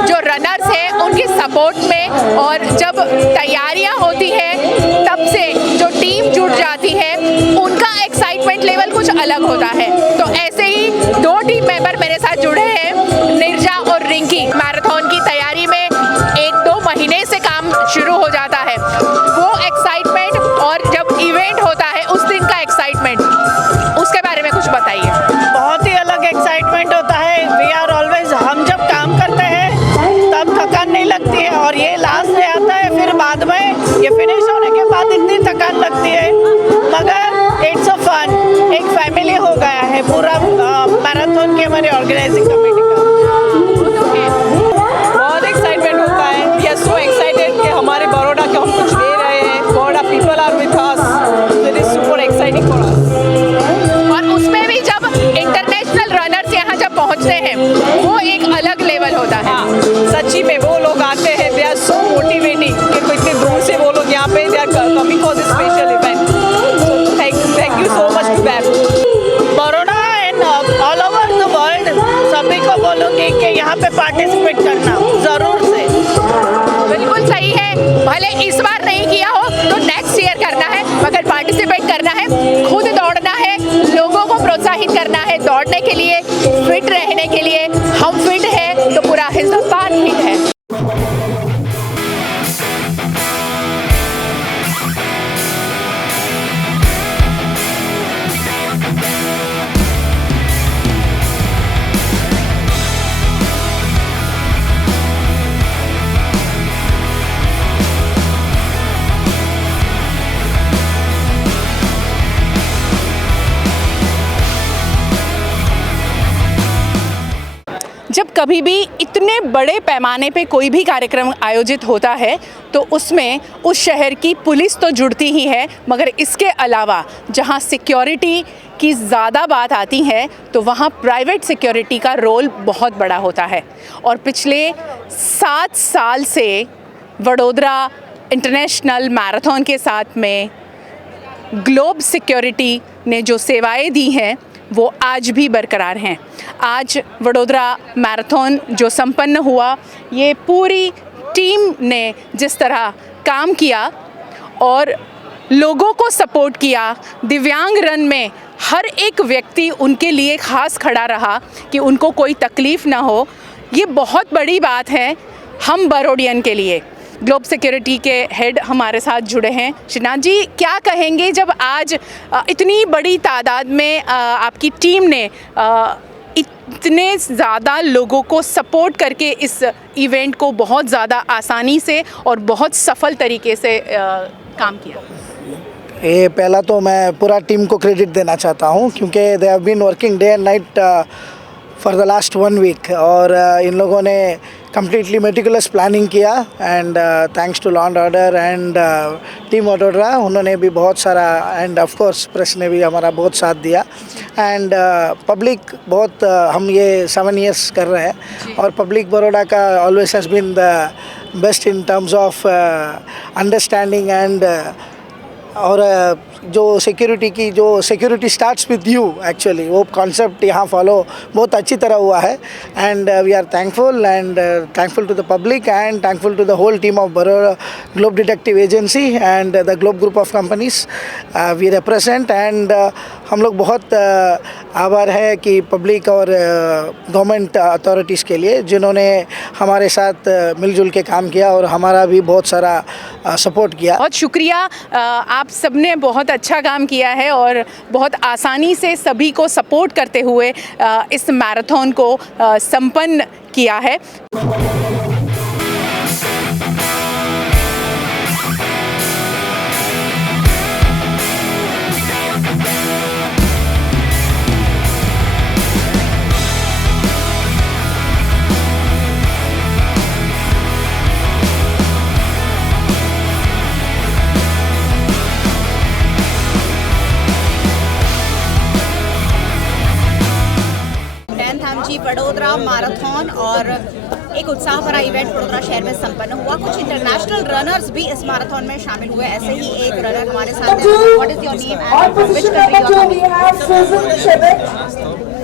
जो रनर्स हैं उनकी सपोर्ट में, और जब तैयारियां होती हैं तब से जो टीम जुट जाती है उनका एक्साइटमेंट लेवल कुछ अलग होता है। तो ऐसे ही दो टीम मेंबर मेरे साथ जुड़े हैं, निर्जा और रिंकी। मैराथन की तैयारी में 1-2 महीने से काम शुरू हो जाता है। वो एक्साइटमेंट और जब इवेंट होता है उस दिन का एक्साइटमेंट, उसके बारे में कुछ बताइए। बहुत ही अलग एक्साइटमेंट होता है। वी आर ऑलवेज, हम जब काम करते हैं तब थकान नहीं लगती है और ये लास्ट में आता है, फिर बाद में ये फिनिश होने के बाद इतनी थकान लगती है, मगर इट्स अ फन। एक फैमिली हो गया है पूरा मैराथन के हमारे ऑर्गेनाइजिंग कमेटी का। बहुत एक्साइटमेंट होता है। वी आर सो एक्साइटेड कि हमारे बड़ौदा को हम कुछ दे रहे हैं। Baroda people are with us. It is super exciting for us. और उसमें भी जब इंटरनेशनल रनर्स यहाँ जब पहुँचते हैं वो एक अलग लेवल होता है। सच्ची में वो लोग आते हैं, दे आर सो मोटिवेटिंग कि इतने दूर से वो लोग यहाँ पे they are coming for this special event. So thank you so much to them. Baroda and all over the world सभी को बोलूँगी कि यहाँ पे पार्टिसिपेट करना ज़रूर से। बिल्कुल सही है, भले इस बार नहीं किया हो तो नेक्स्ट ईयर करना है, मगर पार्टिसिपेट करना है, खुद दौड़ना है, लोगों को प्रोत्साहित करना है दौड़ने के लिए, फिट रहने के लिए। हम फिट हैं तो पूरा हिंदुस्तान फिट है। जब कभी भी इतने बड़े पैमाने पे कोई भी कार्यक्रम आयोजित होता है तो उसमें उस शहर की पुलिस तो जुड़ती ही है, मगर इसके अलावा जहां सिक्योरिटी की ज़्यादा बात आती है तो वहां प्राइवेट सिक्योरिटी का रोल बहुत बड़ा होता है। और पिछले 7 साल से वडोदरा इंटरनेशनल मैराथन के साथ में ग्लोब सिक्योरिटी ने जो सेवाएं दी हैं वो आज भी बरकरार हैं। आज वडोदरा मैराथन जो संपन्न हुआ, ये पूरी टीम ने जिस तरह काम किया और लोगों को सपोर्ट किया, दिव्यांग रन में हर एक व्यक्ति उनके लिए ख़ास खड़ा रहा कि उनको कोई तकलीफ़ ना हो, ये बहुत बड़ी बात है हम बरोडियन के लिए। ग्लोब सिक्योरिटी के हेड हमारे साथ जुड़े हैं। श्रीनाथ जी, क्या कहेंगे जब आज इतनी बड़ी तादाद में आपकी टीम ने इतने ज़्यादा लोगों को सपोर्ट करके इस इवेंट को बहुत ज़्यादा आसानी से और बहुत सफल तरीके से काम किया? ये पहला तो मैं पूरा टीम को क्रेडिट देना चाहता हूँ क्योंकि they have been working day and night for the last 1 week और इन लोगों ने completely meticulous प्लानिंग किया and thanks to law and order and team Vadodara, उन्होंने भी बहुत सारा एंड ऑफ कोर्स प्रेस ने भी हमारा बहुत साथ दिया एंड पब्लिक बहुत हम ये 7 years कर रहे हैं और पब्लिक बड़ौदा का always has been the best in terms of understanding and और जो सिक्योरिटी की जो security starts with you actually वो कॉन्सेप्ट यहाँ फॉलो बहुत अच्छी तरह हुआ है and we are thankful to the public and thankful to the whole team of Baroda globe detective agency and the globe group of companies we represent and हम लोग बहुत आभार है कि पब्लिक और गवर्नमेंट अथॉरिटीज़ के लिए जिन्होंने हमारे साथ मिलजुल के काम किया और हमारा भी बहुत सारा सपोर्ट किया। बहुत शुक्रिया, आप सबने बहुत अच्छा काम किया है और बहुत आसानी से सभी को सपोर्ट करते हुए इस मैराथन को संपन्न किया है। वडोदरा मैराथन और एक उत्साह भरा इवेंट वडोदरा शहर में संपन्न हुआ। कुछ इंटरनेशनल रनर्स भी इस मैराथन में शामिल हुए। ऐसे ही एक रनर हमारे साथ हैं। What is your name and which country you are from?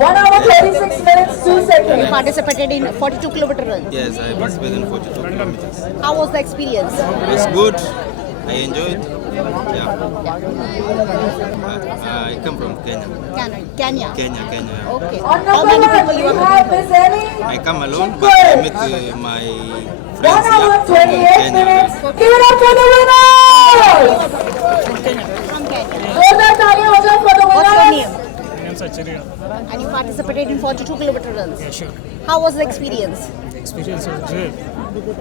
1 hour 36 minutes 2 seconds. You participated in 42 kilometer run. Yes, I participated in 42 kilometers. How was the experience? It's good. I enjoyed. Yeah. I come from Kenya. Kenya. Kenya. Okay. How many people you are with? I come alone, but I met my friends here from Kenya. Give it up for the winners! From Kenya. What's your name? And you participated in 42 kilometer runs? Yeah, sure. How was the experience? Experience was great.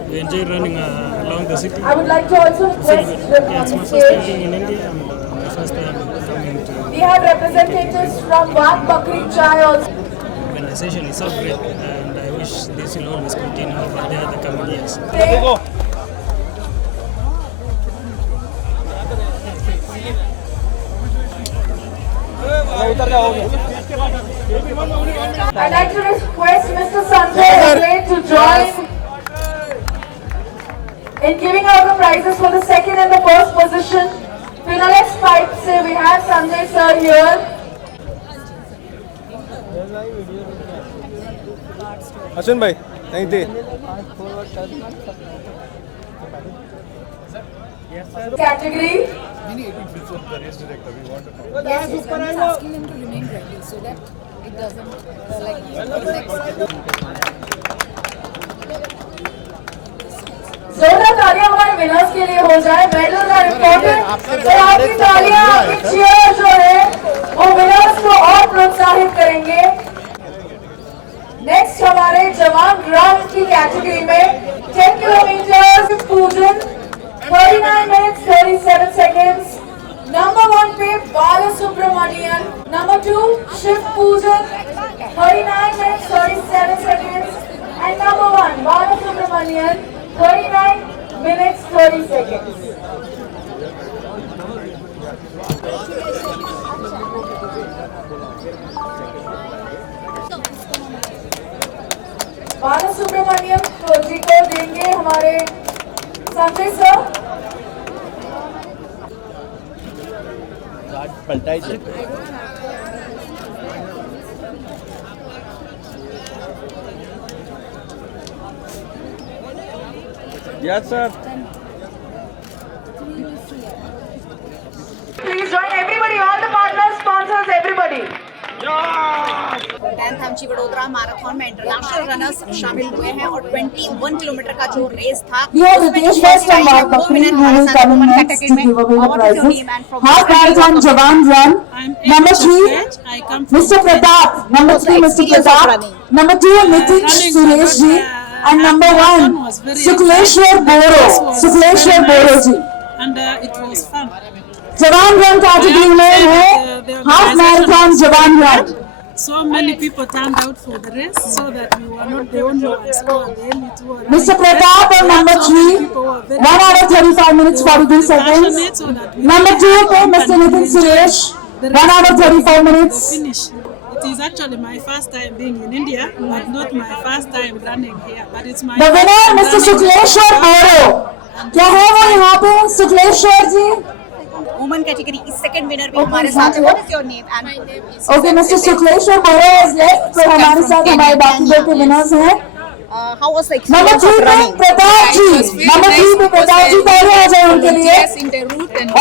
We enjoy running along the city. I would like to also request Yeah, it's my first time being in India and my first time coming to we have representatives from Wag Bakri Chai also. organization. It's so great and I wish this will always continue over there the coming years. I'd like to request Mr. Sanjay to join in giving out the prizes for the second and the first position. Finalist 5 say we have Sanjay sir here. Ashwin भाई नहीं थे। Category. Yes, this one is asking them to remain ready so that it doesn't जोरदार तालियां हमारे winners के लिए हो जाए। मेडल्स आर इम्पोर्टेंट, तो आपकी तालियां, आपकी चीयर जो है वो विनर्स को और प्रोत्साहित करेंगे। नेक्स्ट हमारे जवान रन की कैटेगरी में 10 किलोमीटर पूजन 39 minutes 37 seconds. Number 1 पे बाला सुब्रमण्यन, Number 2 शिव पूजन 39 minutes 37 seconds. And number 1, Balasubramanian, 39 minutes 30 seconds. Balasubrahmanyam जी को देंगे हमारे Sanjay sir. Yes, sir. Please join everybody, all the partners, sponsors, everybody. 10th MG Vadodara marathon में इंटरनेशनल रनर्स शामिल हुए हैं और 21 किलोमीटर का जो रेस था Here the Desh First and Mark Bakri who will come in next to give away the prizes. Half marathon Jawan run. Number 3, Mr. Pratap. Number 3, Mr. Pratap. Number 2, Nitish Suresh ji. And number 1, Sukleshwar Boro. Sukleshwar Boro ji. And it was fun. Jawan run category में है half marathon Jawan run. So many people turned out for the race, so that we were not the only ones who were there. Mr. Pratap on number 3, 1 hour 35 minutes 42 seconds. Number 2 पे Mr. Nitin Suresh, 1 hour 35 minutes. It is actually my first time being in India, but not my first time running here. But it's my The winner Mr. Sukleshwar Boro. क्या है वो यहाँ पे सुक्लेश्वर जी? Women category की second winner भी हमारे साथ है। What is your name? And Okay, Mr. Sukleshwar Boro is left, तो हमारे साथ हमारे बाकी दो के विनर्स हैं। How was the Number 3 पे प्रताप जी, Number 3 पे प्रताप जी पहले आ जाए उनके लिए।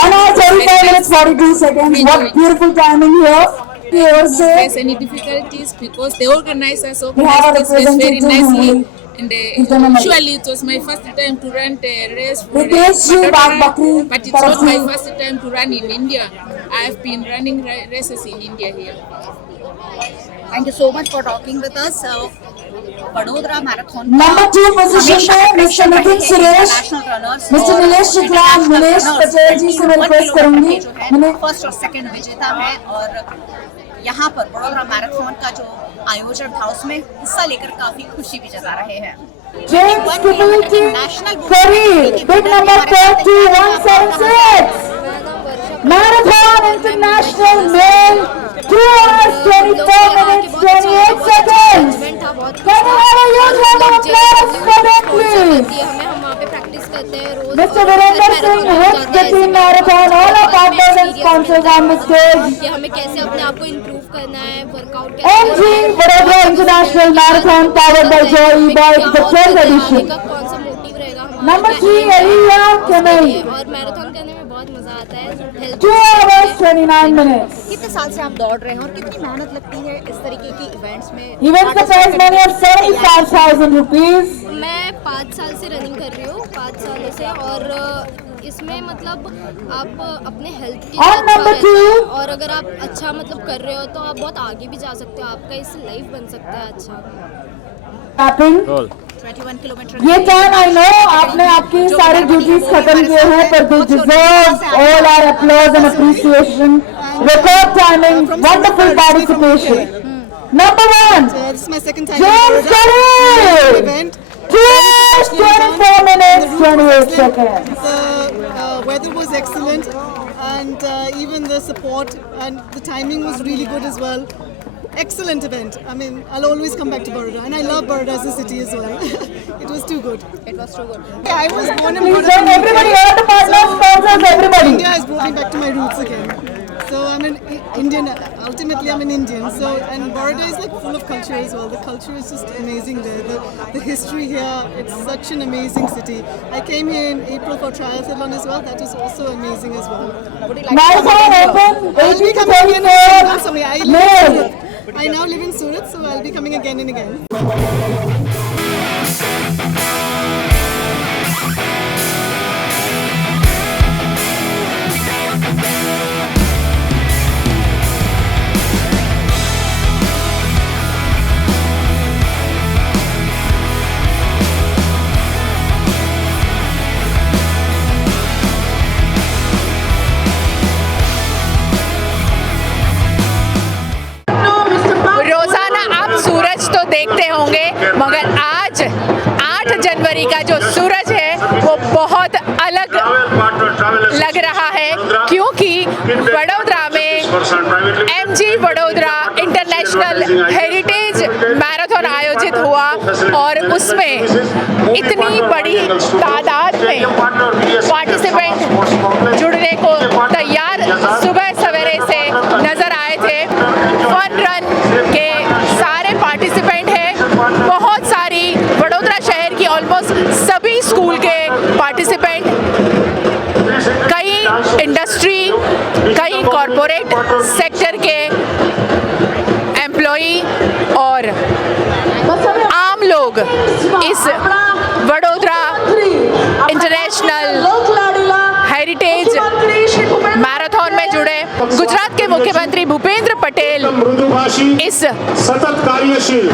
1 hour 35 minutes 42 seconds. What beautiful timing here. Face any difficulties because the organizers organized this race very nicely. And usually it was my first time to run the race for but it's not my first time to run in India. I have been running races in India here. Thank you so much for talking with us. Vadodara marathon Number 2 position पे Mr. Nitin Suresh, Mr. Nilesh Shukla, Nilesh Patel जी से मैं request करूंगी। First और second विजेता है और यहाँ पर वडोदरा मैराथन का जो आयोजन था उसमें हिस्सा लेकर काफी खुशी भी जता रहे हैं। James Kipulti, Curry, big number 3176. Marathon International Male, 2 hours 24 minutes 28 seconds. Can you have a huge round of applause for them, please? Mr. Virender Singh with the team marathon, all our partners and sponsors on the stage. कि हमें कैसे अपने आप को improve करना है, workout MG Vadodara International Marathon powered by Joy E-Bike, the 12th edition. कौन सा मोटिव रहेगा हमारा? Number 3, Elia Kemei. और मैराथन करने में बहुत मजा आता है। 2 hours 29 minutes. कितने साल से आप दौड़ रहे हैं और कितनी मेहनत लगती है इस तरीके की इवेंट्स में? Event का प्राइस मनी of 75,000 rupees. मैं 5 साल से रनिंग कर रही हूँ, 5 सालों से, और इसमें मतलब आप अपने हेल्थ के लिए अच्छा रहता है, और अगर आप अच्छा मतलब कर रहे हो तो आप बहुत आगे भी जा सकते हो, आपका इससे लाइफ बन सकता है अच्छा। 21 किलोमीटर ये टाइम आई नो आपने आपकी सारी ड्यूटीज खत्म किए हैं, पर they deserve all our applause and appreciation. Record timing, wonderful participation. Number 1, James Curry. 2 hours 24 minutes 28 seconds. The weather was excellent, and even the support and the timing was really good as well. Excellent event. I mean, I'll always come back to Baroda, and I love Baroda as a city as well. It was too good. It was too good. Yeah, I was born and Please brought up join in everybody, India. all the partners, sponsors, everybody. India has brought me back to my roots again. So I'm an Indian. Ultimately, I'm an Indian. So and Baroda is like full of culture as well. The culture is just amazing there. The history here. It's such an amazing city. I came here in April for triathlon as well. That was also amazing as well. Marathon open, I'll be 18 to coming again and 24 again. Sorry, I live in May. Surat. I now live in Surat, so I'll be coming again and again. रोजाना आप सूरज तो देखते होंगे, मगर आज जनवरी का जो सूरज है वो बहुत अलग लग रहा है, क्योंकि वडोदरा में MG Vadodara international heritage marathon आयोजित हुआ और उसमें इतनी बड़ी तादाद में पार्टिसिपेंट जुड़ने को तैयार सुबह सवेरे से नजर आए थे। फन रन के सारे पार्टिसिपेंट हैं, बहुत सारी वडोदरा शहर की ऑलमोस्ट सभी स्कूल के पार्टिसिपेंट, कई इंडस्ट्री, कई कॉरपोरेट सेक्टर के एम्प्लॉई और आम लोग इस वडोदरा इंटरनेशनल हेरिटेज मैराथन में जुड़े। गुजरात के मुख्यमंत्री भूपेंद्र पटेल इस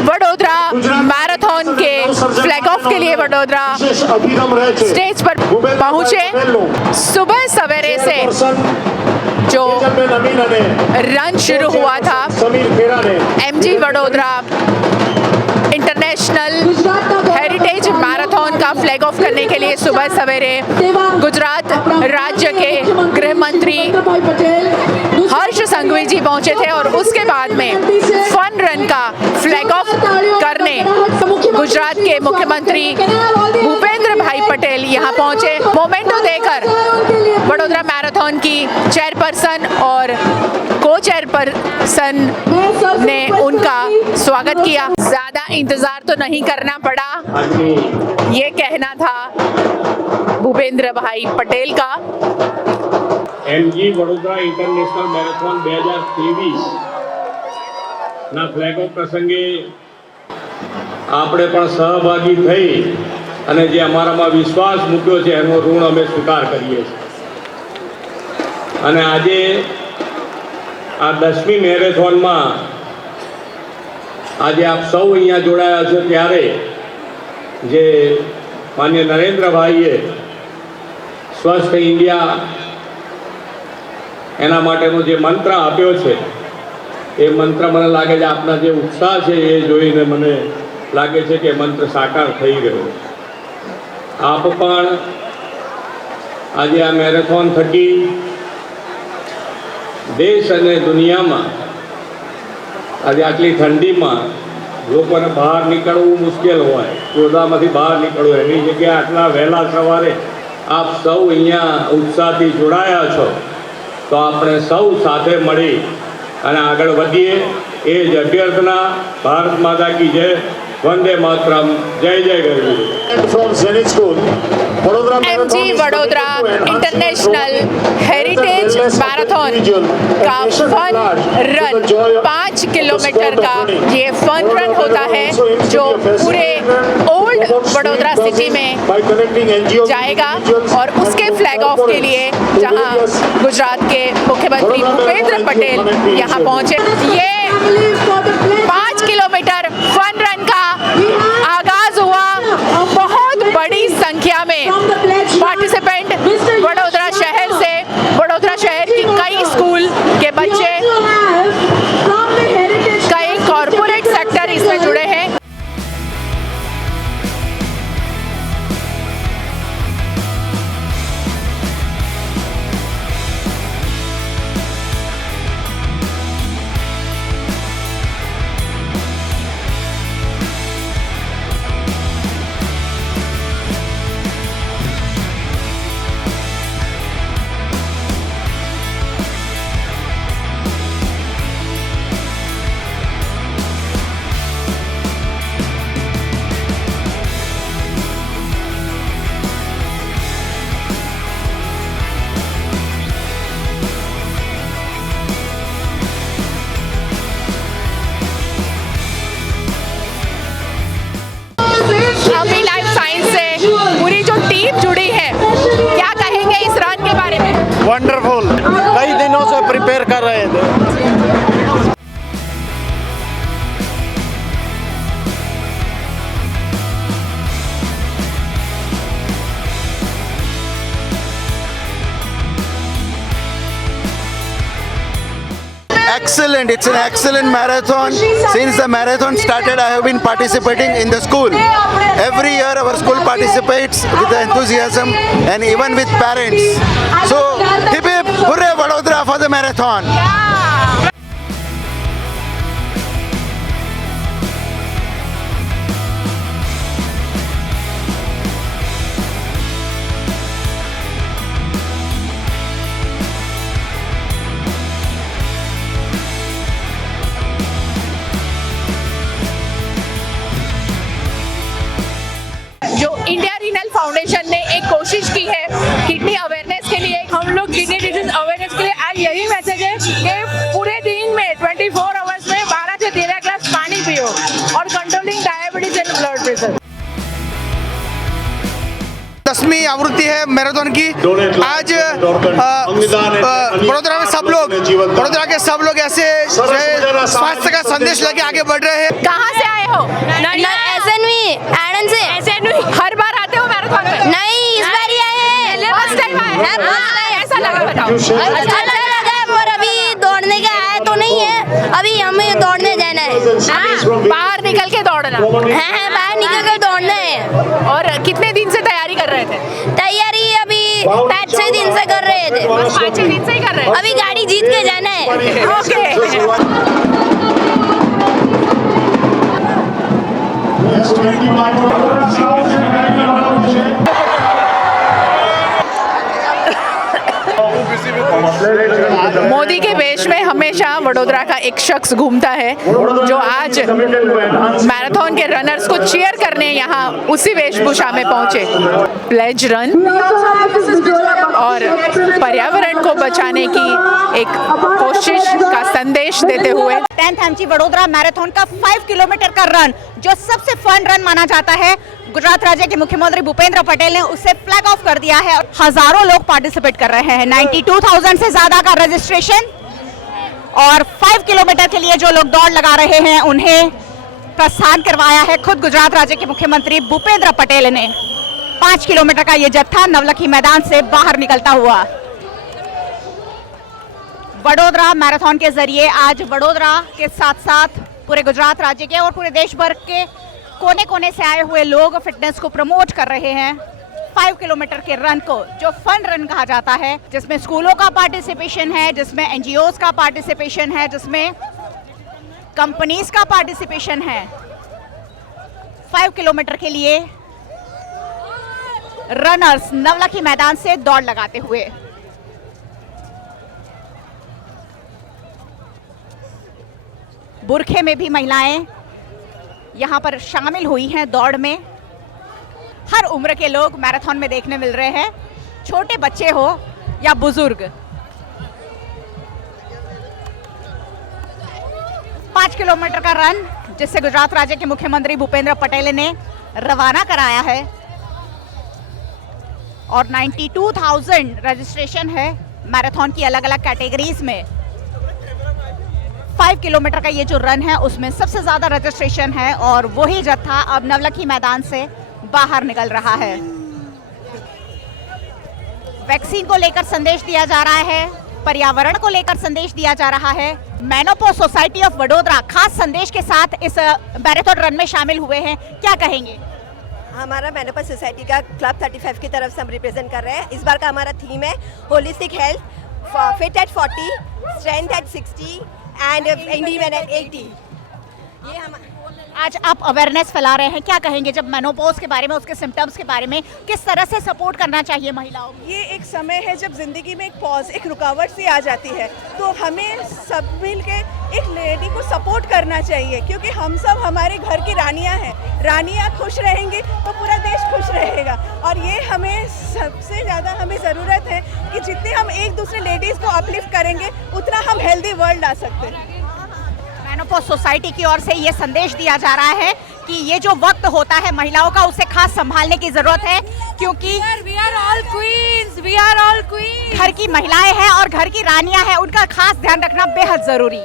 वडोदरा मैराथन के फ्लैग ऑफ के लिए वडोदरा स्टेज पर पहुंचे। सुबह सवेरे से जो रन शुरू हुआ था MG Vadodara international heritage marathon का फ्लैग ऑफ करने के लिए सुबह सवेरे गुजरात राज्य के गृह मंत्री हर्ष संघवी जी पहुंचे थे और उसके बाद में फन रन का फ्लैग ऑफ करने गुजरात के मुख्यमंत्री भूपेंद्र भाई पटेल यहां पहुंचे। मोमेंटो देकर वडोदरा मैराथन की चेयरपर्सन और को चेयरपर्सन ने उनका स्वागत किया। ज्यादा इंतजार तो नहीं करना पड़ा, ये कहना था भूपेंद्र भाई पटेल का। MG વડોદરા ઇન્ટરનેશનલ મેરેથોન 2023 ના ફ્લેગ ઓફ પ્રસંગે આપણે પણ સહભાગી થઈ અને જે અમારામાં વિશ્વાસ મૂક્યો છે એનો ઋણ અમે સ્વીકાર કરીએ છીએ। અને આજે આ 10મી મેરેથોનમાં આજે આપ સૌ અહીંયા જોડાયા છો ત્યારે જે માનનીય નરેન્દ્રભાઈએ સ્વસ્થ ઇન્ડિયા એના માટેનો જે મંત્ર આપ્યો છે એ મંત્ર મને લાગે છે આપના જે ઉત્સાહ છે એ જોઈને મને લાગે છે કે મંત્ર સાકાર થઈ ગયો। આપ પણ આજે આ મેરેથોન થકી દેશ અને દુનિયામાં આજે આટલી ઠંડીમાં લોકોને બહાર નીકળવું મુશ્કેલ હોય, ક્રોધામાંથી બહાર નીકળવું, એની જગ્યાએ આટલા વહેલા સવારે આપ સૌ અહીંયા ઉત્સાહથી જોડાયા છો તો આપણે સૌ સાથે મળી અને આગળ વધીએ એ જ અભ્યર્થના। ભારત માતા की जय, वंदे मातरम, जय जय गरवी। From Zenith school MG Vadodara international heritage marathon का फन रन 5 किलोमीटर का ये फन रन होता है जो पूरे ओल्ड वडोदरा सिटी में जाएगा और उसके फ्लैग ऑफ के लिए जहां गुजरात के मुख्यमंत्री भूपेंद्र पटेल यहां पहुंचे। ये 5 किलोमीटर फन रन का आगाज हुआ। बहुत बड़ी संख्या में पार्टिसिपेंट वडोदरा शहर से, वडोदरा शहर की कई स्कूल के बच्चे, कई कॉरपोरेट सेक्टर इसमें जुड़े हैं। अभी लाइफ साइंस से पूरी जो टीम जुड़ी है, क्या कहेंगे इस रन के बारे में? वंडरफुल, कई दिनों से प्रिपेयर कर रहे थे। excellent. It's an excellent marathon. Since the marathon started, I have been participating in the school. Every year our school participates with enthusiasm and even with parents. So, hip hip, hooray Vadodara for the marathon. जो India renal foundation ने एक कोशिश की है kidney awareness के लिए, हम लोग किडनी डिजीज अवेयरनेस के लिए आज यही मैसेज है कि पूरे दिन में 24 आवर्स में 12 से 13 ग्लास पानी पियो और controlling diabetes and blood pressure. 10वीं आवृत्ति है मैराथन की। आज वडोदरा में सब लोग, वडोदरा के सब लोग ऐसे स्वास्थ्य का संदेश लेके आगे बढ़ रहे हैं। कहाँ से आए हो? एसएनवी आनंद से। एसएनवी हर बार आते हो मैराथन में? नहीं, इस बार ही आए हैं। फर्स्ट टाइम आए हैं? ऐसा लगा बताओ। अच्छा लगा, पर अभी दौड़ने का आया तो नहीं है, अभी हमें दौड़ने जाना है। बाहर निकल के दौड़ना है, बाहर निकल कर दौड़ना है। और कितने दिन से तैयारी कर रहे थे? तैयारी अभी 5-6 दिन से कर रहे थे। 5-6 दिन से ही कर रहे हैं? अभी गाड़ी जीत के जाना है। ओके। मोदी के वेश में हमेशा वडोदरा का एक शख्स घूमता है जो आज मैराथन के रनर्स को चीयर करने यहाँ उसी वेशभूषा में पहुंचे। प्लेज रन और पर्यावरण को बचाने की एक कोशिश का संदेश देते हुए 10th एमजी वडोदरा मैराथन का 5 किलोमीटर का रन जो सबसे फन रन माना जाता है, गुजरात राज्य के मुख्यमंत्री भूपेंद्र पटेल ने उसे फ्लैग ऑफ कर दिया है। हजारों लोग पार्टिसिपेट कर रहे हैं। 92,000 से ज्यादा का रजिस्ट्रेशन और 5 किलोमीटर के लिए जो लोग दौड़ लगा रहे हैं उन्हें प्रस्थान करवाया है खुद गुजरात राज्य के मुख्यमंत्री भूपेंद्र पटेल ने। 5 किलोमीटर का ये जत्था नवलखी मैदान से बाहर निकलता हुआ वडोदरा मैराथन के जरिए आज वडोदरा के साथ साथ पूरे गुजरात राज्य के और पूरे देश भर के कोने कोने से आए हुए लोग फिटनेस को प्रमोट कर रहे हैं। 5 किलोमीटर के रन को जो फन रन कहा जाता है, जिसमें स्कूलों का पार्टिसिपेशन है, जिसमें एनजीओज का पार्टिसिपेशन है, जिसमें कंपनीज का पार्टिसिपेशन है। 5 किलोमीटर के लिए रनर्स नवलखी मैदान से दौड़ लगाते हुए बुरखे में भी महिलाएं यहाँ पर शामिल हुई हैं दौड़ में। हर उम्र के लोग मैराथन में देखने मिल रहे हैं, छोटे बच्चे हो या बुजुर्ग। 5 किलोमीटर का रन जिससे गुजरात राज्य के मुख्यमंत्री भूपेंद्र पटेल ने रवाना कराया है और 92,000 रजिस्ट्रेशन है मैराथन की अलग अलग कैटेगरीज में। 5 किलोमीटर का ये जो रन है उसमें सबसे ज्यादा रजिस्ट्रेशन है और वही जत्था अब नवलखी मैदान से बाहर निकल रहा है। वैक्सीन को लेकर संदेश दिया जा रहा है, पर्यावरण को लेकर संदेश दिया जा रहा है। मेनोपॉज सोसाइटी ऑफ वडोदरा खास संदेश के साथ इस मैराथन रन में शामिल हुए हैं, क्या कहेंगे? हमारा मेनोपॉज सोसाइटी का क्लब 35 की तरफ से हम रिप्रेजेंट कर रहे हैं। इस बार का हमारा थीम है holistic health, fit at 40, strength at 60 and independent at 80। ये हम आज आप अवेयरनेस फैला रहे हैं, क्या कहेंगे जब मेनोपॉज के बारे में, उसके सिम्टम्स के बारे में, किस तरह से सपोर्ट करना चाहिए महिलाओं को? ये एक समय है जब जिंदगी में एक पॉज, एक रुकावट सी आ जाती है, तो हमें सब मिल के एक लेडी को सपोर्ट करना चाहिए, क्योंकि हम सब हमारे घर की रानियां हैं। रानियां खुश रहेंगी तो पूरा देश खुश रहेगा। और ये हमें सबसे ज़्यादा हमें ज़रूरत है कि जितने हम एक दूसरे लेडीज़ को अपलिफ्ट करेंगे उतना हम हेल्दी वर्ल्ड ला सकते हैं। मेनोपॉज सोसाइटी की ओर से ये संदेश दिया जा रहा है कि ये जो वक्त होता है महिलाओं का, उसे खास संभालने की जरूरत है, क्योंकि We are all queens, we are all queens। घर की महिलाएं हैं और घर की रानियां हैं, उनका खास ध्यान रखना बेहद जरूरी।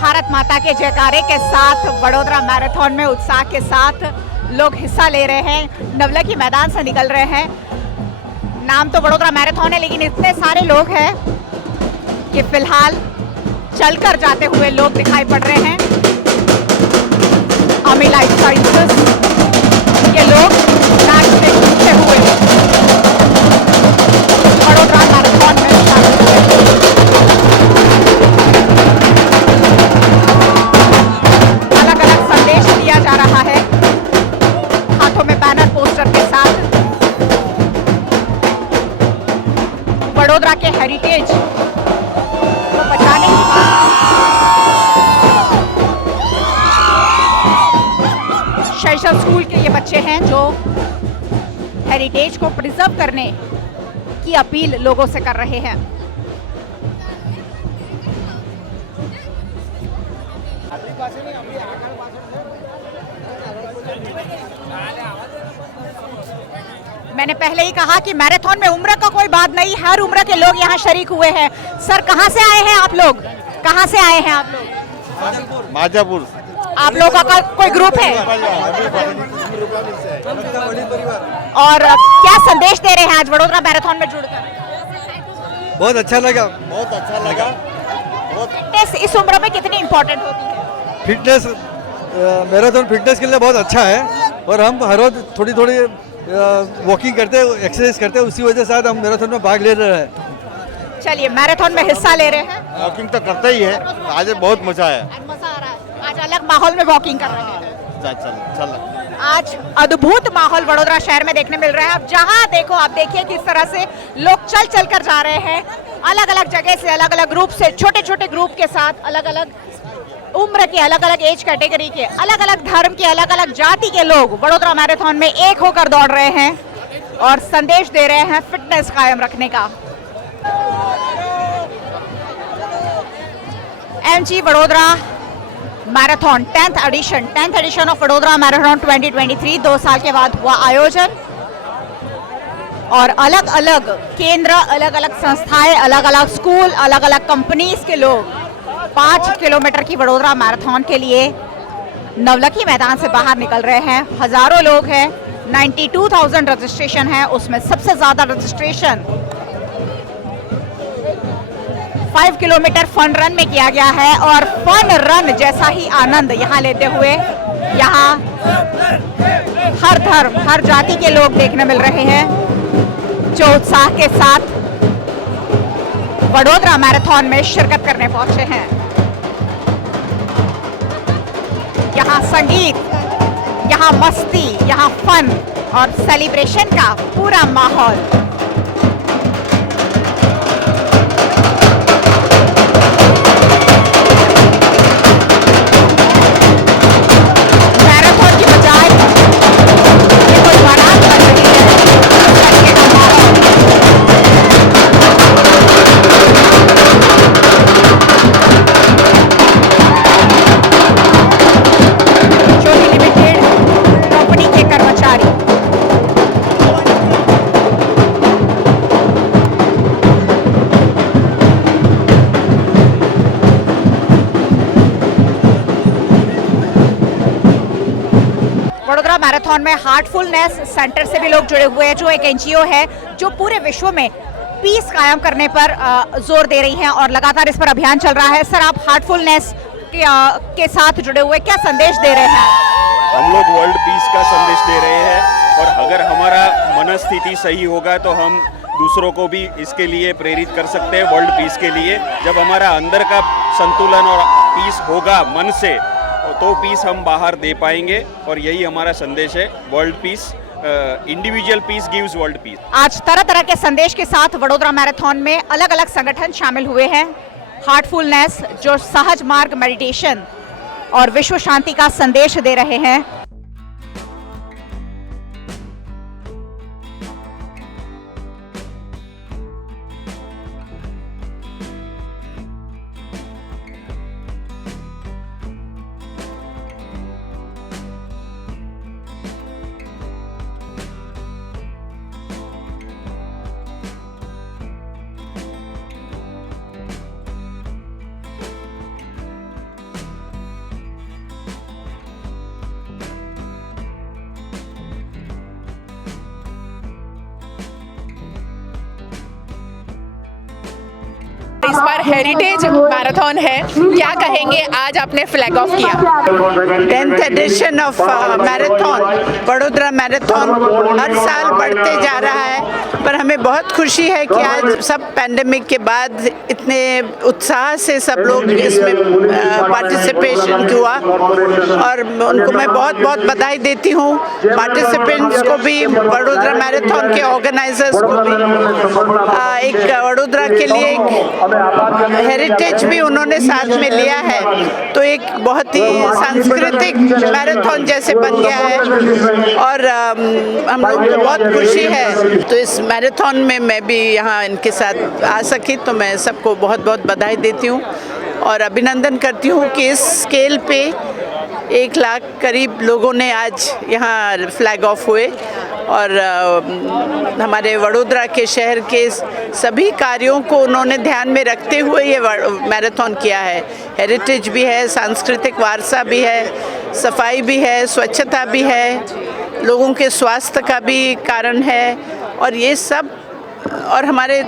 भारत माता के जयकारे के साथ वडोदरा मैराथन में उत्साह के साथ लोग हिस्सा ले रहे हैं, नवलखी मैदान से निकल रहे हैं। नाम तो वडोदरा मैराथन है, लेकिन इतने सारे लोग हैं कि फिलहाल चलकर जाते हुए लोग दिखाई पड़ रहे हैं। आर्मी लाइफ साइंसेस के लोग नाचते कूदते हुए वडोदरा मैराथन में शामिल हुए। अलग अलग संदेश दिया जा रहा है, हाथों में बैनर पोस्टर के साथ। वडोदरा के हेरिटेज को बचाने की शैशव स्कूल के ये बच्चे हैं जो हेरिटेज को प्रिजर्व करने की अपील लोगों से कर रहे हैं। मैंने पहले ही कहा कि मैराथन में उम्र का कोई बात नहीं, हर उम्र के लोग यहाँ शरीक हुए हैं। सर, कहाँ से आए हैं आप लोग? कहाँ से आए हैं आप लोग? माजापुर। आप लोग का कोई ग्रुप है? और क्या संदेश दे रहे हैं आज वडोदरा मैराथन में जुड़कर? बहुत अच्छा लगा, बहुत अच्छा लगा। फिटनेस इस उम्र में कितनी इम्पोर्टेंट होती है? फिटनेस, मैराथन फिटनेस के लिए बहुत अच्छा है और हम हर रोज थोड़ी थोड़ी वॉकिंग करते हैं, एक्सरसाइज करते हैं, उसी वजह से आज हम मैराथन में भाग ले रहे हैं। चलिए, मैराथन में हिस्सा ले रहे हैं। वॉकिंग तो करते ही है, आज बहुत मजा आया। मजा आ रहा है, आज अलग माहौल में वॉकिंग कर रहे हैं। चल आज अद्भुत माहौल वडोदरा शहर में देखने मिल रहा है। अब जहां देखो आप देखिए किस तरह से लोग चल चल कर जा रहे हैं, अलग अलग जगह से, अलग अलग ग्रुप से, छोटे छोटे ग्रुप के साथ, अलग अलग उम्र के, अलग अलग एज कैटेगरी के, अलग अलग धर्म के, अलग अलग जाति के लोग वडोदरा मैराथन में एक होकर दौड़ रहे हैं और संदेश दे रहे हैं फिटनेस कायम रखने का। MG Vadodara marathon 10th edition of Vadodara marathon 2023 2 साल के बाद हुआ आयोजन और अलग अलग केंद्र, अलग अलग संस्थाएं, अलग अलग स्कूल, अलग अलग कंपनीज के लोग 5 किलोमीटर की वडोदरा मैराथन के लिए नवलखी मैदान से बाहर निकल रहे हैं। हजारों लोग हैं, 92,000 रजिस्ट्रेशन है, उसमें सबसे ज्यादा रजिस्ट्रेशन 5 किलोमीटर फन रन में किया गया है और फन रन जैसा ही आनंद यहाँ लेते हुए यहाँ हर धर्म, हर जाति के लोग देखने मिल रहे हैं जो उत्साह के साथ वडोदरा मैराथन में शिरकत करने पहुंचे हैं। यहाँ संगीत, यहाँ मस्ती, यहाँ फन और सेलिब्रेशन का पूरा माहौल। मैराथन की बजाय ये कोई बारात बन रही है, इस तरीके का माहौल। ज्योति लिमिटेड कंपनी के कर्मचारी वडोदरा मैराथन में हार्टफुलनेस सेंटर से भी लोग जुड़े हुए हैं, जो एक एनजीओ है जो पूरे विश्व में पीस कायम करने पर जोर दे रही है और लगातार इस पर अभियान चल रहा है। सर, आप हार्टफुलनेस के साथ जुड़े हुए क्या संदेश दे रहे हैं? हम लोग वर्ल्ड पीस का संदेश दे रहे हैं और अगर हमारा मनस्थिति सही होगा तो हम दूसरों को भी इसके लिए प्रेरित कर सकते हैं वर्ल्ड पीस के लिए। जब हमारा अंदर का संतुलन और पीस होगा मन से, तो पीस हम बाहर दे पाएंगे और यही हमारा संदेश है, world peace. Individual peace gives world peace. आज तरह तरह के संदेश के साथ वडोदरा मैराथन में अलग अलग संगठन शामिल हुए हैं। हार्टफुलनेस जो सहज मार्ग मेडिटेशन और विश्व शांति का संदेश दे रहे हैं। हेरिटेज मैराथन है, क्या कहेंगे? आज आपने फ्लैग ऑफ किया 10th edition of marathon, Vadodara marathon हर साल बढ़ते जा रहा है, पर हमें बहुत खुशी है कि आज सब पैंडेमिक के बाद इतने उत्साह से सब लोग इसमें पार्टिसिपेशन हुआ और उनको मैं बहुत बहुत बधाई देती हूँ। पार्टिसिपेंट्स को भी, वडोदरा मैराथन के ऑर्गेनाइजर्स को भी। एक वडोदरा के लिए एक हेरिटेज भी उन्होंने साथ में लिया है, तो एक बहुत ही सांस्कृतिक मैराथन जैसे बन गया है और हम लोग को बहुत खुशी है। तो इस मैराथन में मैं भी यहाँ इनके साथ आ सकी, तो मैं सबको बहुत बहुत बधाई देती हूँ और अभिनंदन करती हूँ कि इस स्केल पे 1 लाख करीब लोगों ने आज यहाँ फ्लैग ऑफ हुए और हमारे वडोदरा के शहर के सभी कार्यों को उन्होंने ध्यान में रखते हुए ये मैराथन किया है। हेरिटेज भी है, सांस्कृतिक वारसा भी है, सफाई भी है, स्वच्छता भी है, लोगों के स्वास्थ्य का भी कारण है और ये सब और हमारे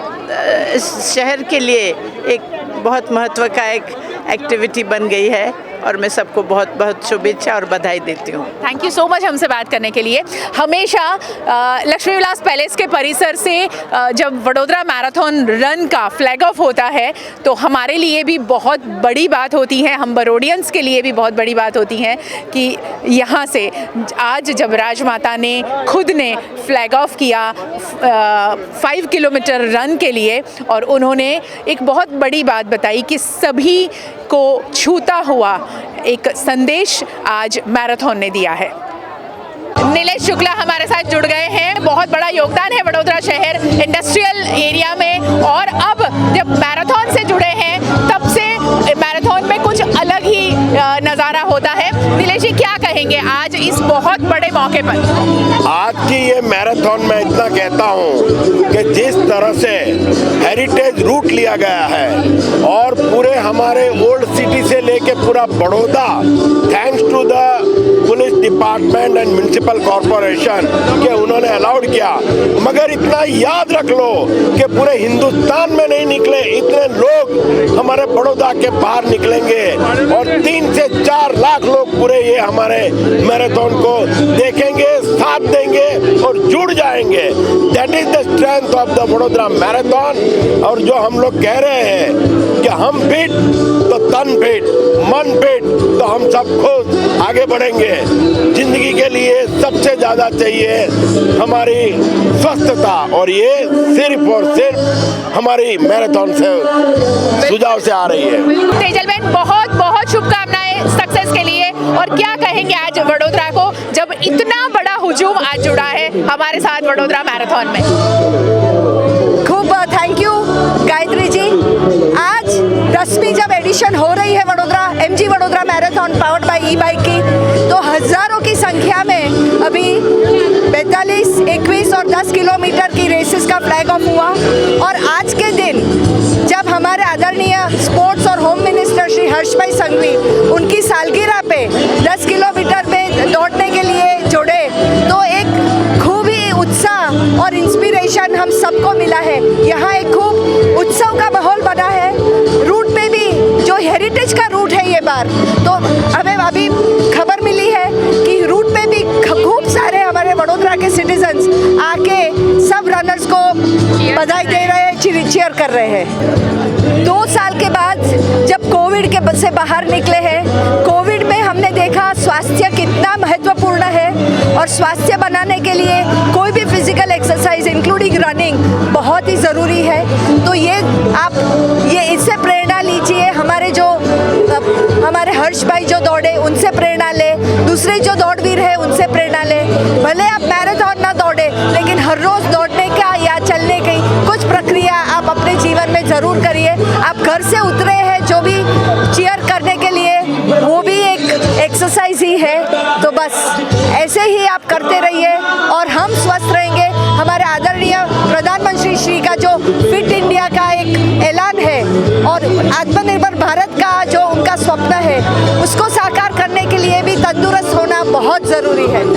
इस शहर के लिए एक बहुत महत्व का एक एक्टिविटी बन गई है और मैं सबको बहुत बहुत शुभेच्छा और बधाई देती हूँ। थैंक यू सो मच हमसे बात करने के लिए। हमेशा लक्ष्मी विलास पैलेस के परिसर से जब वडोदरा मैराथन रन का फ्लैग ऑफ होता है तो हमारे लिए भी बहुत बड़ी बात होती है, हम बरोडियंस के लिए भी बहुत बड़ी बात होती है कि यहाँ से आज जब राजमाता ने खुद ने फ्लैग ऑफ किया 5 किलोमीटर रन के लिए और उन्होंने एक बहुत बड़ी बात बताई कि सभी को छूता हुआ एक संदेश आज मैराथन ने दिया है। नीलेश शुक्ला हमारे साथ जुड़ गए हैं। बहुत बड़ा योगदान है वडोदरा शहर इंडस्ट्रियल एरिया में और अब जब मैराथन से जुड़े हैं तब से मैराथन में कुछ अलग ही नज़ारा होता है। नीलेश जी क्या कहेंगे आज इस बहुत बड़े मौके पर? आज की ये मैराथन में इतना कहता हूँ कि जिस तरह से हेरिटेज रूट लिया गया है और पूरे हमारे ओल्ड सिटी से लेके पूरा Baroda, thanks to the police department and municipal corporation के उन्होंने अलाउड किया, मगर इतना याद रख लो कि पूरे हिंदुस्तान में नहीं निकले इतने लोग हमारे बड़ौदा के बाहर निकलेंगे और 3 से 4 लाख लोग पूरे ये हमारे मैराथन को देखेंगे, साथ देंगे और जुड़ जाएंगे। That is the strength of the Vadodara marathon. और जो हम लोग कह रहे हैं कि हम फिट तो तन फिट, मन फिट तो हम सब खुद आगे बढ़ेंगे। जिंदगी के लिए सबसे ज्यादा चाहिए हमारी स्वस्थता और ये सिर्फ और सिर्फ हमारी मैराथन से सुझाव से आ रही है। तेजल बहन बहुत बहुत शुभकामनाएं सक्सेस के लिए और क्या कहेंगे आज वडोदरा को जब इतना बड़ा हुजूम आज जुड़ा है हमारे साथ वडोदरा मैराथन में? खूब थैंक यू गायत्री जी। आज 10वीं जब एडिशन हो रही है Vadodara MG Vadodara marathon powered by e-bike की, तो हजारों की संख्या में अभी 45, 21 और 10 किलोमीटर की रेसेस का फ्लैग ऑफ हुआ और आज के दिन जब हमारे आदरणीय स्पोर्ट्स और होम मिनिस्टर श्री हर्ष भाई संघवी उनकी सालगिरह पे 10 किलोमीटर में दौड़ने के लिए जुड़े तो एक खूब ही उत्साह और इंस्पिरेशन हम सबको मिला है। यहाँ एक खूब उत्सव का माहौल बना है। रूट पे भी जो हेरिटेज का रूट है ये बार, तो हमें अभी खबर मिली है कि रूट पे भी खूब सारे हमारे वडोदरा के सिटीजन्स आके सब रनर्स को बधाई दे रहे हैं, चीयर कर रहे हैं। 2 साल के बाद जब कोविड के से बाहर निकले हैं, कोविड में हमने देखा स्वास्थ्य कितना महत्वपूर्ण है और स्वास्थ्य बनाने के लिए कोई भी फिजिकल एक्सरसाइज इंक्लूडिंग रनिंग बहुत ही ज़रूरी है। तो ये आप इससे प्रेरणा लीजिए। हमारे हर्ष भाई जो दौड़े उनसे प्रेरणा ले, दूसरे जो दौड़वीर है उनसे प्रेरणा ले। भले आप मैराथन ना दौड़े लेकिन हर रोज़ दौड़ने का या चलने की कुछ प्रक्रिया आप अपने जीवन में ज़रूर करिए। आप घर से उतरे हैं जो भी चीयर करने के लिए, वो भी एक एक्सरसाइज ही है। तो बस ऐसे ही आप करते रहिए और हम स्वस्थ रहेंगे। हमारे आदरणीय प्रधानमंत्री श्री का जो फिट इंडिया का एक ऐलान है और आत्मनिर्भर भारत का जो उनका स्वप्न है उसको साकार करने के लिए भी तंदुरुस्त होना बहुत ज़रूरी है।